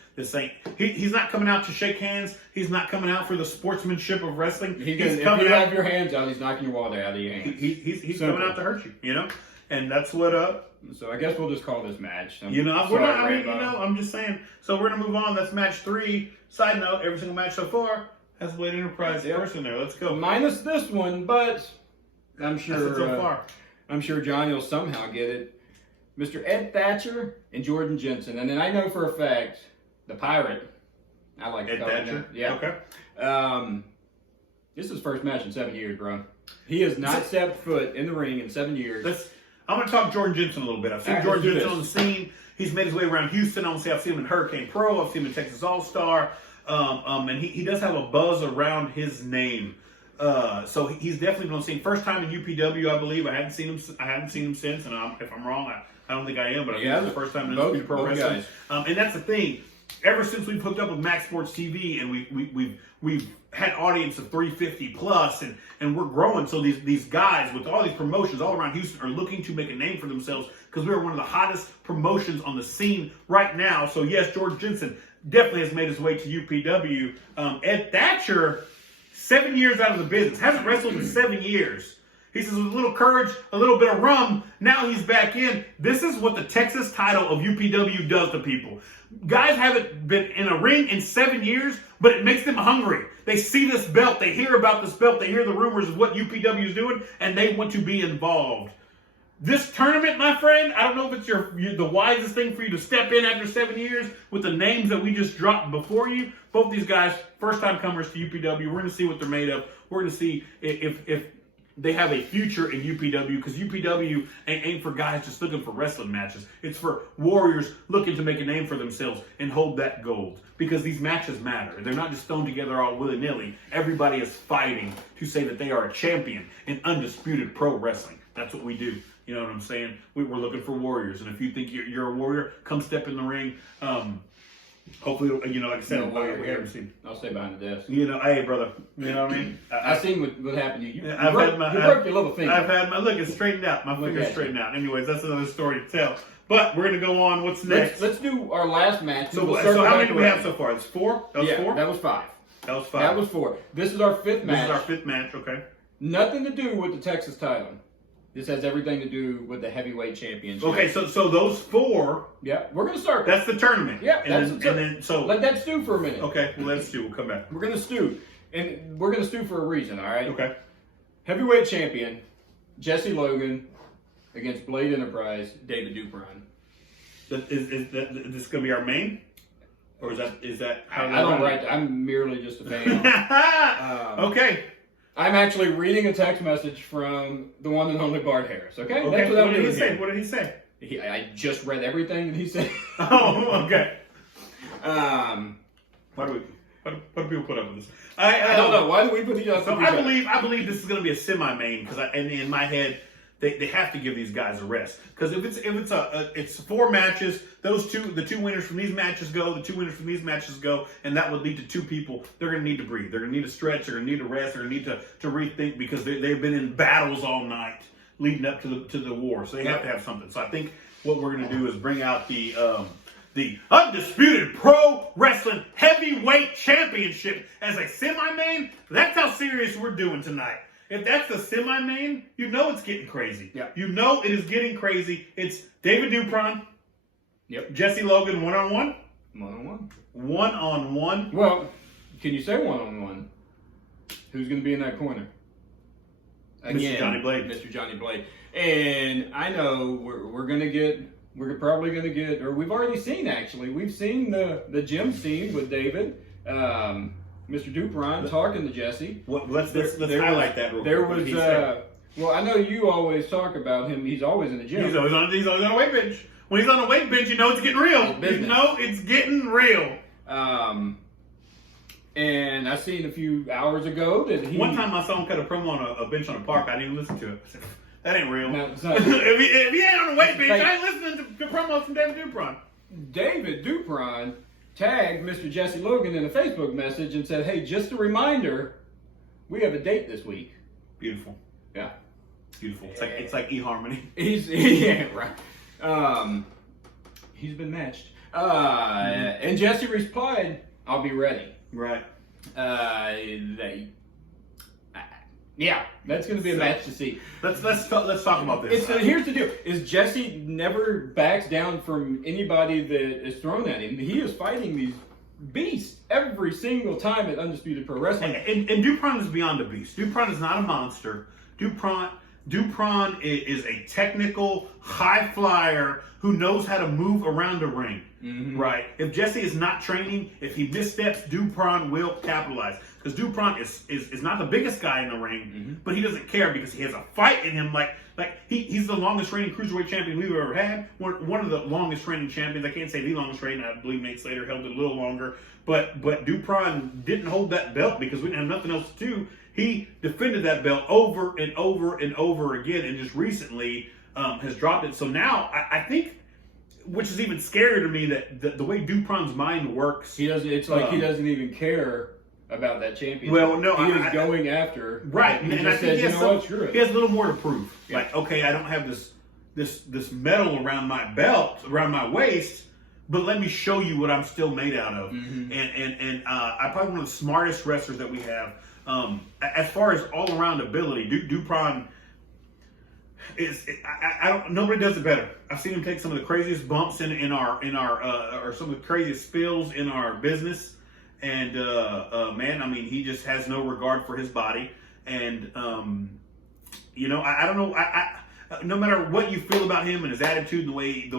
He's not coming out to shake hands. He's not coming out for the sportsmanship of wrestling. If you have your hands out, he's knocking your wallet out of your hands. He's coming out to hurt you, and that's what. So I guess we'll just call this match. I'm just saying. So we're gonna move on. That's match 3. Side note: every single match so far has Blade Enterprise person there. Let's go. Minus this one, but I'm sure so far. I'm sure Johnny will somehow get it. Mr. Ed Thatcher and Jordan Jensen. And then I know for a fact, the Pirate, I like Ed Thatcher? Yeah. Okay. This is his first match in 7 years, bro. He has not stepped foot in the ring in 7 years. I'm going to talk Jordan Jensen a little bit. I've seen Jordan Jensen on the scene. He's made his way around Houston. I've seen him in Hurricane Pro. I've seen him in Texas All-Star. And he does have a buzz around his name. So he's definitely been on the scene. First time in UPW, I believe. I hadn't seen him since. And if I'm wrong, I don't think I am, but I think it's the first time in Undisputed Pro Wrestling. And that's the thing. Ever since we've hooked up with Max Sports TV and we've had audience of 350 plus, and we're growing. So these guys with all these promotions all around Houston are looking to make a name for themselves because we are one of the hottest promotions on the scene right now. So yes, Jordan Jensen definitely has made his way to UPW. Ed Thatcher, 7 years out of the business, hasn't wrestled in 7 years. He says with a little courage, a little bit of rum, now he's back in. This is what the Texas title of UPW does to people. Guys haven't been in a ring in 7 years, but it makes them hungry. They see this belt, they hear about this belt, they hear the rumors of what UPW is doing, and they want to be involved. This tournament, my friend, I don't know if it's the wisest thing for you to step in after 7 years with the names that we just dropped before you. Both these guys, first-time comers to UPW. We're going to see what they're made of. We're going to see if they have a future in UPW, because UPW ain't for guys just looking for wrestling matches. It's for warriors looking to make a name for themselves and hold that gold, because these matches matter. They're not just thrown together all willy-nilly. Everybody is fighting to say that they are a champion in undisputed pro wrestling. That's what we do. You know what I'm saying? We're looking for warriors, and if you think you're a warrior, come step in the ring. Hopefully, like I said, we haven't seen. I'll stay behind the desk. Hey, brother. You know what I mean? I've seen what happened to you. You broke your little finger. I've had look, it's straightened out. My finger's straightened out. Anyways, that's another story to tell. But we're going to go on. What's next? Let's do our last match. So how many do we have so far? It's 4? That was 4? That was 5. That was 5. That was 4. This is our 5th match. This is our 5th match, okay. Nothing to do with the Texas title. This has everything to do with the heavyweight championship. Okay, so those 4. Yeah, we're gonna start. That's the tournament. Yeah, and then let that stew for a minute. Okay, well, let's stew. We'll come back. We're gonna stew, and we're gonna stew for a reason. All right. Okay. Heavyweight champion Jesse Logan against Blade Enterprise David Dupron. Is this gonna be our main, or is that how? I don't write. I'm merely just a fan. Okay. I'm actually reading a text message from the one and only Bart Harris. Okay. Okay. What did he say? What did he say? I just read everything that he said. Oh, okay. Why do people put up with this? I don't know. Why do we put each other? So I believe this is going to be a semi-main, because in my head they have to give these guys a rest, because if it's 4 matches, the 2 winners from these matches go, the 2 winners from these matches go, and that would lead to 2 people. They're going to need to breathe. They're going to need to stretch. They're going to need to rest. They're going to need to rethink, because they've been in battles all night leading up to the war. So they have to have something. So I think what we're going to do is bring out the Undisputed Pro Wrestling Heavyweight Championship as a semi-main. That's how serious we're doing tonight. If that's the semi-main, you know it's getting crazy. Yeah. You know it is getting crazy. It's David Dupron Yep. Jesse Logan one-on-one? One-on-one. One-on-one? Well, can you say one-on-one? Who's going to be in that corner? Mr. Johnny Blade. Mr. Johnny Blade. And I know we're probably going to get, or we've already seen actually, we've seen the gym scene with David, Mr. Dupron talking to Jesse. Let's highlight that real quick. There was, well, I know you always talk about him. He's always in the gym. He's always on a weight bench. When he's on a weight bench, you know it's getting real. You know it's getting real. And I seen a few hours ago that one time I saw him cut a promo on a bench on a park. I didn't even listen to it. I said, that ain't real. No, if he ain't on a weight bench, I ain't listening to promos from David Dupron. David Dupron tagged Mr. Jesse Logan in a Facebook message and said, "Hey, just a reminder, we have a date this week." Beautiful. Yeah. Beautiful. It's like eHarmony. Yeah, right. He's been matched. And Jesse replied, "I'll be ready." Right. Yeah, that's going to be a match to see. Let's talk about this. Here's the deal: is Jesse never backs down from anybody that is thrown at him. He is fighting these beasts every single time at Undisputed Pro Wrestling. And Dupron is beyond a beast. Dupron is not a monster. Dupron is a technical high flyer who knows how to move around the ring. Mm-hmm. Right. If Jesse is not training, if he missteps, Dupron will capitalize. Because Dupron is not the biggest guy in the ring, mm-hmm. but he doesn't care because he has a fight in him. Like he's the longest reigning cruiserweight champion we've ever had. One of the longest reigning champions. I can't say the longest reigning. I believe Nate Slater held it a little longer. But Dupron didn't hold that belt because we didn't have nothing else to do. He defended that belt over and over and over again, and just recently has dropped it. So now I think, which is even scarier to me, that the way Dupron's mind works, it's like he doesn't even care about that championship. Well, no, he is going after. Right, and I think screw it. He has a little more to prove. Yeah. Like, okay, I don't have this medal around my belt, around my waist, but let me show you what I'm still made out of. Mm-hmm. And I'm probably one of the smartest wrestlers that we have. As far as all around ability, Dupron is. Nobody does it better. I've seen him take some of the craziest bumps in our or some of the craziest spills in our business. And man, I mean, he just has no regard for his body. And I don't know. No matter what you feel about him and his attitude and the way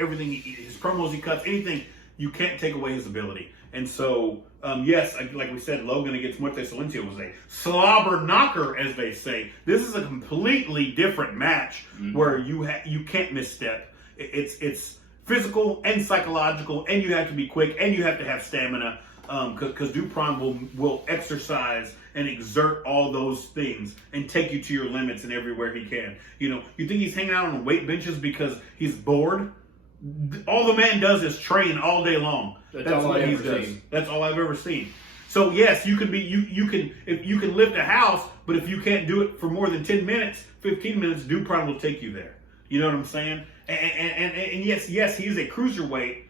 everything, his promos he cuts, anything, you can't take away his ability. And so, yes, like we said, Logan against Muerte Silencio was a slobber knocker, as they say. This is a completely different match mm-hmm. where you can't misstep. It's physical and psychological, and you have to be quick, and you have to have stamina. Because Dupron will exercise and exert all those things and take you to your limits and everywhere he can. You think he's hanging out on weight benches because he's bored? All the man does is train all day long. That's what he does. That's all I've ever seen. So yes, you can lift a house, but if you can't do it for more than 10 minutes, 15 minutes, Dupron will take you there. You know what I'm saying? And yes, he is a cruiserweight.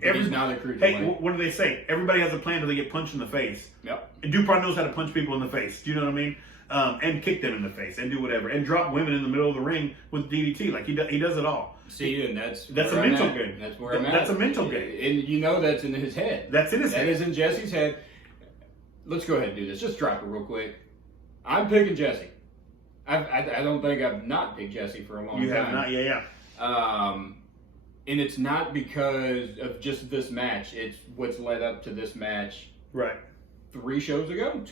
He's not a cruiserweight. Hey, what do they say? Everybody has a plan until they get punched in the face. Yep. And Dupron knows how to punch people in the face. Do you know what I mean? And kick them in the face and do whatever and drop women in the middle of the ring with DDT. Like he does it all. See, and that's a mental game. That's where I'm at. That's a mental game. And that's in his head. That's in his head. That is in Jesse's head. Let's go ahead and do this. Just drop it real quick. I'm picking Jesse. I don't think I've not picked Jesse for a long time. You have not, yeah. And it's not because of just this match. It's what's led up to this match. Right. 2 shows ago.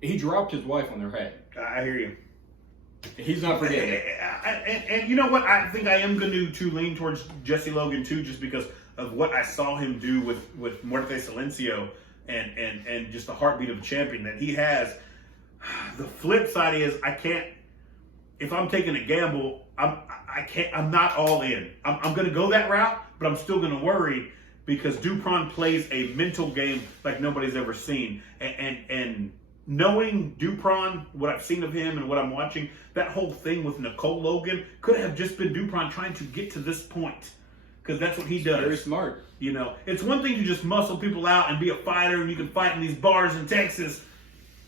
He dropped his wife on their head. I hear you. He's not forgetting it. And you know what? I think I am going to lean towards Jesse Logan too, just because of what I saw him do with Muerte Silencio and just the heartbeat of a champion that he has. The flip side is I can't. If I'm taking a gamble, I'm not all in. I'm going to go that route, but I'm still going to worry because Dupron plays a mental game like nobody's ever seen. And knowing Dupron, what I've seen of him and what I'm watching, that whole thing with Nicole Logan could have just been Dupron trying to get to this point. Because that's what he does. Very smart. It's one thing to just muscle people out and be a fighter and you can fight in these bars in Texas,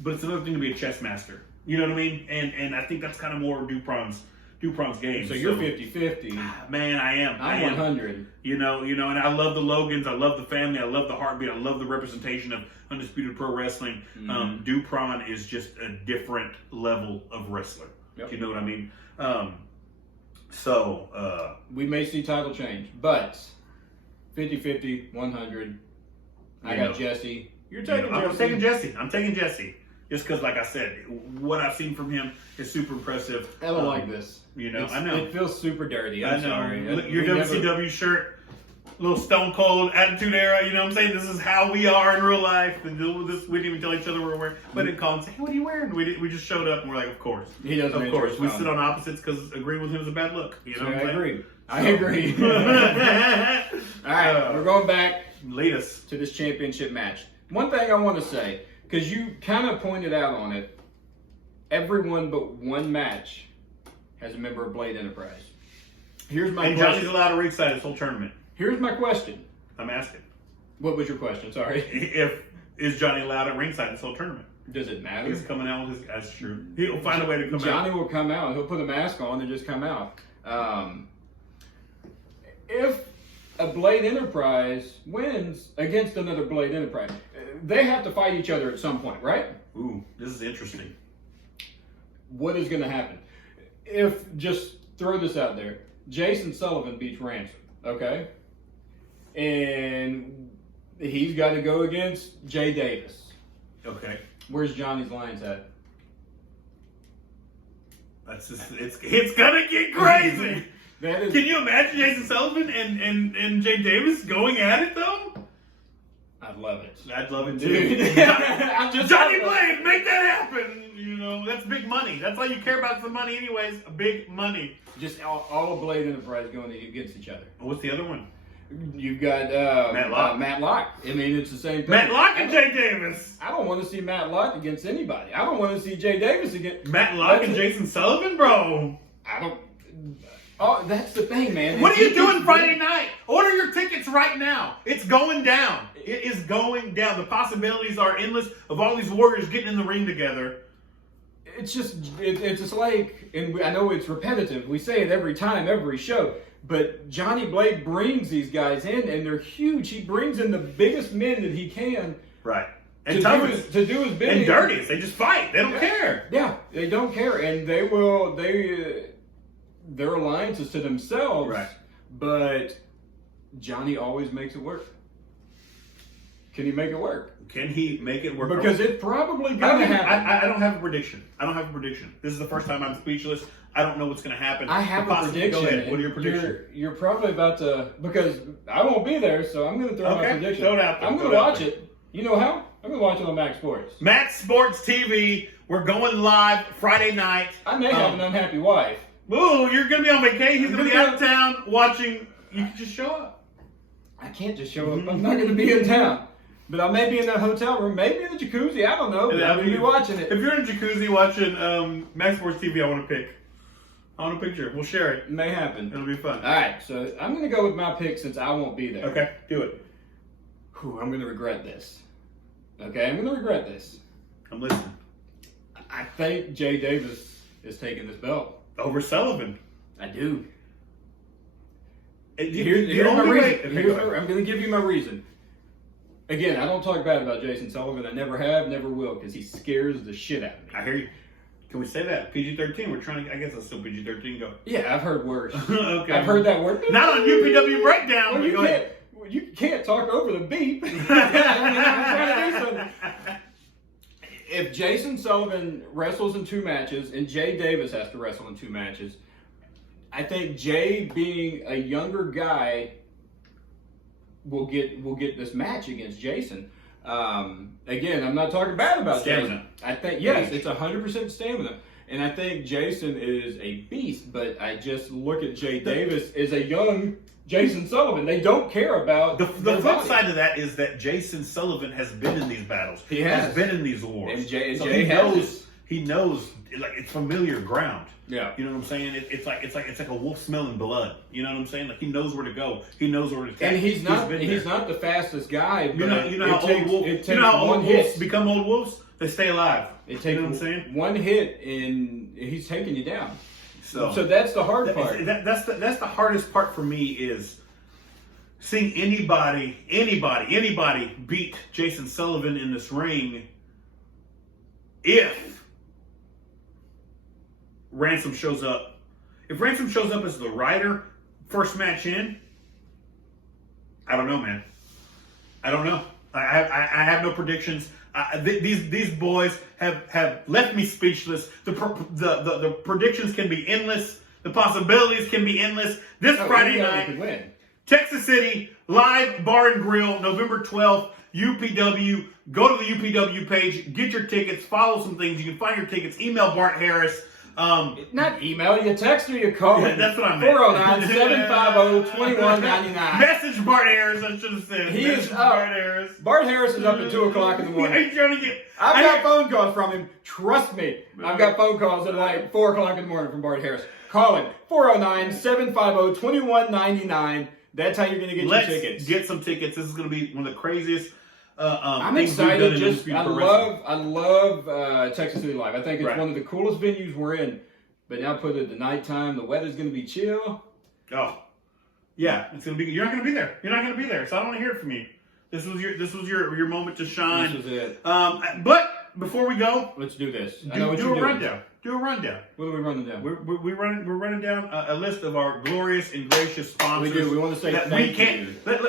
but it's another thing to be a chess master. You know what I mean? And I think that's kind of more Dupron's Dupron's game. So you're 50-50. Man, I am. I'm 100. You know, and I love the Logans. I love the family. I love the heartbeat. I love the representation of Undisputed Pro Wrestling. Dupron is just a different level of wrestler. Yep. You know what I mean? We may see title change, but 50-50, 100. I got Jesse. You're taking Jesse. I'm taking Jesse. Just because, like I said, what I've seen from him is super impressive. I don't like this. You know, I know. It feels super dirty. I'm sorry. Your WCW shirt, little Stone Cold Attitude Era, you know what I'm saying? This is how we are in real life. And this, we didn't even tell each other we're wearing. But didn't call and say, hey, what are you wearing? We just showed up and we're like, of course. He doesn't. Of course. We sit on opposites because agreeing with him is a bad look. You know what I'm saying? I agree. All right, we're going back. Lead us to this championship match. One thing I want to say, because you kind of pointed out on it, everyone but one match has a member of Blade Enterprise. Here's my question. Johnny's allowed to ringside this whole tournament. Here's my question. I'm asking. What was your question? Sorry. Is Johnny allowed at ringside this whole tournament? Does it matter? He's coming out with his. That's true. He'll find a way to come out. Johnny will come out. He'll put a mask on and just come out. If a Blade Enterprise wins against another Blade Enterprise, they have to fight each other at some point, right? Ooh, this is interesting. What is going to happen? If, just throw this out there, Jason Sullivan beats Ransom, okay? And he's got to go against Jay Davis. Okay. Where's Johnny's lines at? That's just, it's gonna get crazy. Can you imagine Jason Sullivan and Jay Davis going at it though? I'd love it. I'd love it too. Johnny Blade, make that happen. You know, that's big money. That's all you care about is the money anyways. Big money. Just all of Blade Enterprise going against each other. What's the other one? You've got Matt Locke. I mean, it's the same thing. Matt Locke and Jay Davis. I don't want to see Matt Locke against anybody. I don't want to see Jay Davis against Matt Locke and Jason Sullivan, bro. I don't. Oh, that's the thing, man. What are you doing Friday night? Order your tickets right now. It's going down. It is going down. The possibilities are endless of all these warriors getting in the ring together. It's just like, and I know it's repetitive. We say it every time, every show. But Johnny Blade brings these guys in, and they're huge. He brings in the biggest men that he can. Right. And to do his bidding. And dirtiest. They just fight. They don't care. Yeah, they don't care. And their alliance is to themselves. Right. But Johnny always makes it work. Can he make it work? Can he make it work? Because it's probably going to happen. I don't have a prediction. This is the first time I'm speechless. I don't know what's going to happen. I have a prediction. Go ahead. What are your predictions? You're probably about to, because I won't be there, so I'm going to throw my prediction. Throw it out there. I'm going to watch it. You know how? I'm going to watch it on Max Sports. Max Sports TV. We're going live Friday night. I may have an unhappy wife. Ooh, you're going to be on vacation. He's going to be out of town watching. You can just show up. I can't just show up. I'm not going to be in town. But I may be in that hotel room, maybe in the jacuzzi. I don't know. But I'm going to be watching it. If you're in a jacuzzi watching Max Sports TV, I want to pick. I want a picture. We'll share it. It may happen. It'll be fun. All right, so I'm going to go with my pick since I won't be there. Okay, do it. I'm going to regret this. Okay, I'm going to regret this. I'm listening. I think Jay Davis is taking this belt. Over Sullivan. I do. Here's my reason. I'm going to give you my reason. Again, I don't talk bad about Jason Sullivan. I never have, never will, because he scares the shit out of me. I hear you. Can we say that? PG-13. We're trying to. I guess that's still PG-13. Go. Yeah, I've heard worse. Okay. I've heard that word. Not on UPW Breakdown. Well, you can't talk over the beep. If Jason Sullivan wrestles in 2 matches and Jay Davis has to wrestle in 2 matches, I think Jay, being a younger guy, will get this match against Jason. Again, I'm not talking bad about stamina. Jason. I think, yes, it's 100% stamina. And I think Jason is a beast, but I just look at Jay Davis as a young Jason Sullivan. They don't care about the flip side of that is that Jason Sullivan has been in these battles. He has been in these wars. And Jay he knows like it's familiar ground. Yeah. You know what I'm saying? It's like a wolf smelling blood. You know what I'm saying? Like he knows where to go. He knows where to attack. And he's not the fastest guy. But you know how old wolves become old wolves? They stay alive. It takes you know what I'm saying? one hit and he's taking you down. So that's the hard part. That's the hardest part for me is seeing anybody beat Jason Sullivan in this ring if Ransom shows up. If Ransom shows up as the rider, first match in, I don't know, man. I don't know. I have no predictions. These boys have left me speechless. The predictions can be endless. The possibilities can be endless. This Friday night, Texas City, live bar and grill, November 12th, UPW. Go to the UPW page, get your tickets, follow some things. You can find your tickets. Email Bart Harris. Not email, you text or you call. Yeah, that's what I meant. 409-750-2199. Message Bart Harris, I should have said. He is up. Bart Harris. Bart Harris is up at 2 o'clock in the morning. Are you trying to get... I've got phone calls from him. Trust me. I've got phone calls at like 4 o'clock in the morning from Bart Harris. Call him. 409-750-2199. That's how you're going to get your tickets. Get some tickets. This is going to be one of the craziest I'm excited. I love Texas City Live. I think it's one of the coolest venues we're in. But now put it at the nighttime. The weather's going to be chill. Oh, yeah. It's going to be. You're not going to be there. You're not going to be there. So I don't want to hear it from you. This was your moment to shine. This was it. But before we go, let's do this. Do a rundown. Do a rundown. What are we running down? We're running down a list of our glorious and gracious sponsors. We do. We want to say that thank you. Let's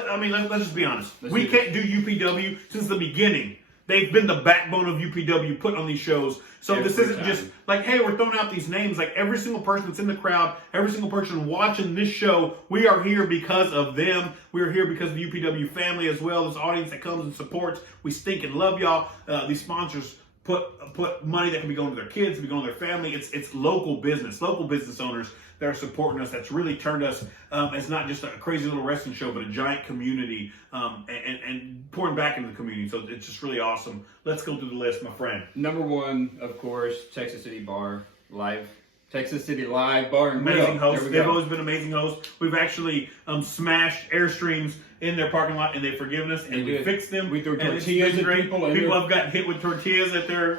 just be honest. We can't do UPW since the beginning. They've been the backbone of UPW, put on these shows. So this isn't just like, hey, we're throwing out these names. Like every single person that's in the crowd, every single person watching this show, we are here because of them. We are here because of the UPW family as well. This audience that comes and supports. We stink and love y'all. These sponsors put money that can be going to their kids, be going to their family. It's local business owners that are supporting us. That's really turned us as not just a crazy little wrestling show, but a giant community and pouring back into the community. So it's just really awesome. Let's go through the list, my friend. Number one, of course, Texas City Bar Live. Texas City Live Bar and Grill. Amazing hosts. They've always been amazing hosts. We've actually smashed Airstreams in their parking lot, and they've forgiven us, and we fixed them. We threw tortillas at people. People have gotten hit with tortillas at their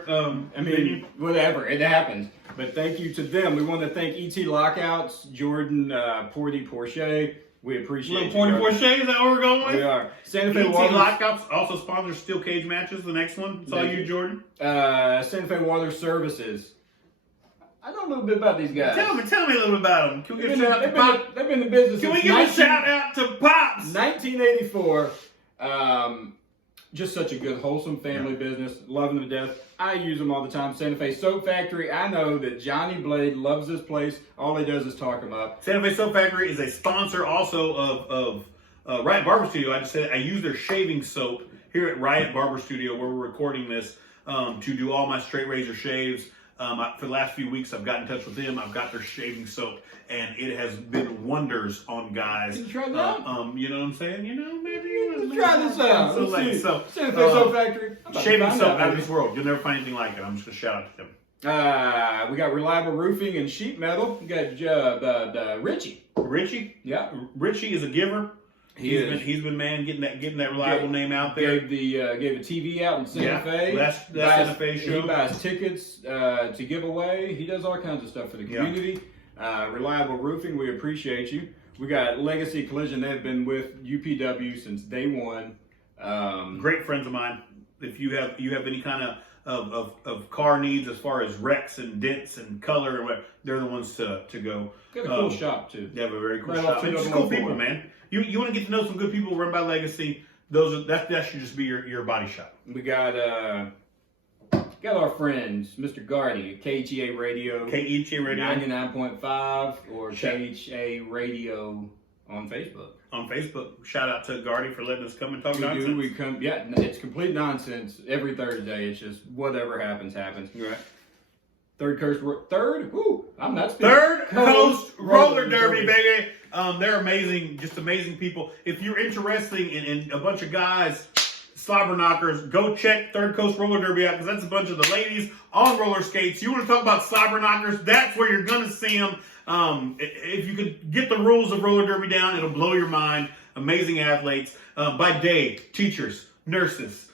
venue. Whatever. It happens. But thank you to them. We want to thank E.T. Lockouts, Jordan Porsche. We appreciate you. Porty Porsche, is that where we're going with? We are. Santa Fe E.T. Waters. Lockouts also sponsors steel cage matches. The next one. It's all you, Jordan. Santa Fe Water Services. I know a little bit about these guys. Tell me a little bit about them. Can we give a shout out to Pop? They've been in business Can we give a shout out to Pops? 1984. Just such a good, wholesome family business. Love them to death. I use them all the time. Santa Fe Soap Factory. I know that Johnny Blade loves this place. All he does is talk them up. Santa Fe Soap Factory is a sponsor also of Riot Barber Studio. I just said I use their shaving soap here at Riot Barber Studio where we're recording this to do all my straight razor shaves. For the last few weeks, I've got in touch with them. I've got their shaving soap, and it has been wonders on guys. Can you try that? You know what I'm saying? Maybe let's try this out. So, Santa Fe Soap Factory. Shaving soap out of this world. You'll never find anything like it. I'm just going to shout out to them. We got Reliable Roofing and Sheet Metal. We got Richie. Richie? Yeah. Richie is a giver. He's been man getting that reliable name out there. Gave a TV out in Santa Fe. That's Santa Fe show. He buys tickets to give away. He does all kinds of stuff for the community. Reliable Roofing, we appreciate you. We got Legacy Collision. They've been with UPW since day one. Great friends of mine. If you have any kind of car needs as far as wrecks and dents and color and what, they're the ones to go. Got a cool shop too. They have a very cool shop. It's just cool people, man. You want to get to know some good people run by Legacy. That should just be your body shop. We got our friends, Mr. Gardy, KHEA Radio. KHEA Radio. 99.5 or KHA Radio on Facebook. On Facebook. Shout out to Gardy for letting us come and talk nonsense. It's complete nonsense every Thursday. It's just whatever happens. Right. Third Coast Roller Derby, baby. They're amazing, just amazing people. If you're interested in a bunch of guys, slobber knockers, go check Third Coast Roller Derby out because that's a bunch of the ladies on roller skates. You want to talk about slobber knockers? That's where you're going to see them. If you could get the rules of roller derby down, it'll blow your mind. Amazing athletes. By day, teachers, nurses,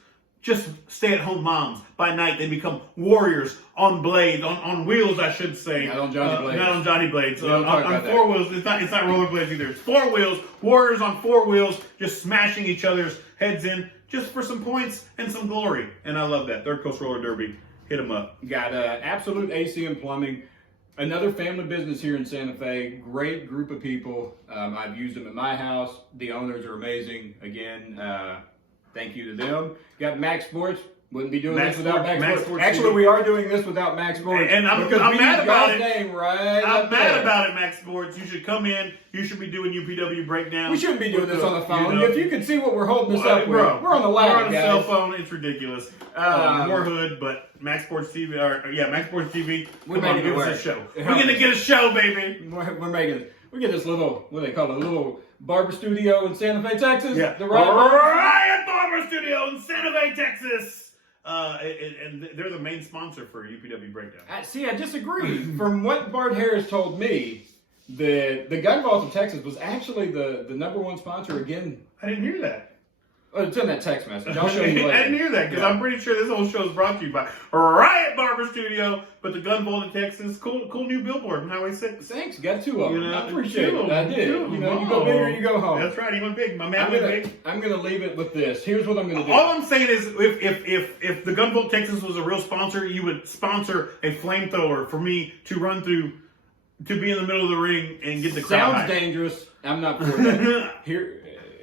just stay-at-home moms. By night, they become warriors on blades, on wheels, I should say. Not on Johnny Blades. Not on Johnny Blades. We don't talk on about four wheels. It's not rollerblades either. It's 4 wheels. Warriors on 4 wheels, just smashing each other's heads in, just for some points and some glory. And I love that. Third Coast Roller Derby. Hit them up. Got Absolute AC and Plumbing. Another family business here in Santa Fe. Great group of people. I've used them at my house. The owners are amazing. Again, thank you to them. Got Max Sports. Wouldn't be doing this without Max Sports. Actually, we are doing this without Max Sports. And I'm mad about it. Name right I'm mad about it, Max Sports. You should come in. You should be doing UPW breakdown. We shouldn't be doing this on the phone. If you could see what we're holding this up with, we're on the ladder, We're on a guys. cell phone. It's ridiculous. More hood, but Max Sports TV. Max Sports TV. We're Come on, making it give us work. a show. We're gonna get a show, baby. We get this little, what do they call it, a little barber studio in Santa Fe, Texas. Yeah. The Riot Barber Studio in Santa Fe, Texas. And they're the main sponsor for UPW Breakdown. I disagree. From what Bart Harris told me, the Gun Vault of Texas was actually the #1 sponsor again. I didn't hear that. Oh, it's in that text message. I'll show you later. I didn't hear that because I'm pretty sure this whole show is brought to you by Riot Barber Studio, but the Gun Vault of Texas, cool new billboard on Highway 6. Thanks, got 2 of them. I appreciate two it. I did. two. You know, you go big or you go home. That's right, he went big. My man went big. I'm gonna leave it with this. Here's what I'm gonna do. All I'm saying is, if the Gun Vault Texas was a real sponsor, you would sponsor a flamethrower for me to run through, to be in the middle of the ring and get the crowd Sounds high. dangerous. I'm not for that. Here.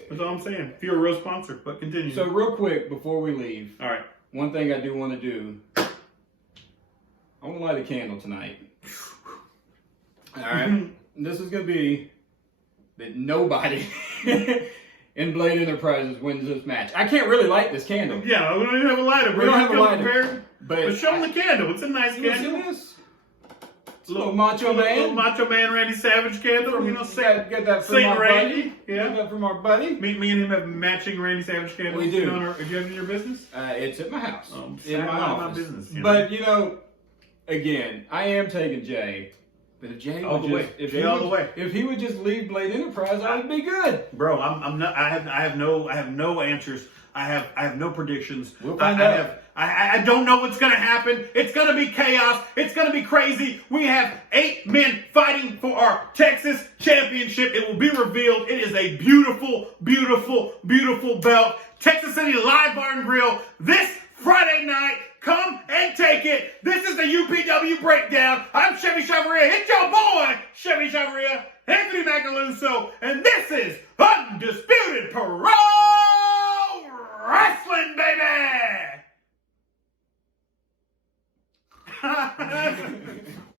That's all I'm saying. If you're a real sponsor, but continue. So real quick before we leave, all right. one thing I do want to do. I want to light a candle tonight. All right. This is going to be that nobody in Blade Enterprises wins this match. I can't really light this candle. Yeah, we don't even have a lighter. We don't have a lighter. Prepared. But show them the candle. It's a nice You candle. see this? It's a little Macho Man. Little Macho Man Randy Savage candle. You know, Get that from Saint our Randy. buddy. Yeah. Get that from our buddy. Me and him have matching Randy Savage candles. We do. Do you have it in your business? It's at my house. In my office. business. You know? But, you know, again, I am taking Jay. But if Jay All would the just, way. if Jay he all would, the way. if he would just leave Blade Enterprise, I would be good. Bro, I'm not. I have no answers. I have no predictions. We'll find out. I don't know what's going to happen. It's going to be chaos. It's going to be crazy. We have 8 men fighting for our Texas championship. It will be revealed. It is a beautiful, beautiful, beautiful belt. Texas City Live Bar and Grill this Friday night. Come and take it. This is the UPW Breakdown. I'm Chevy Chavarria. Hit your boy, Chevy Chavarria, Anthony Macaluso, and this is Undisputed Pro Wrestling, baby!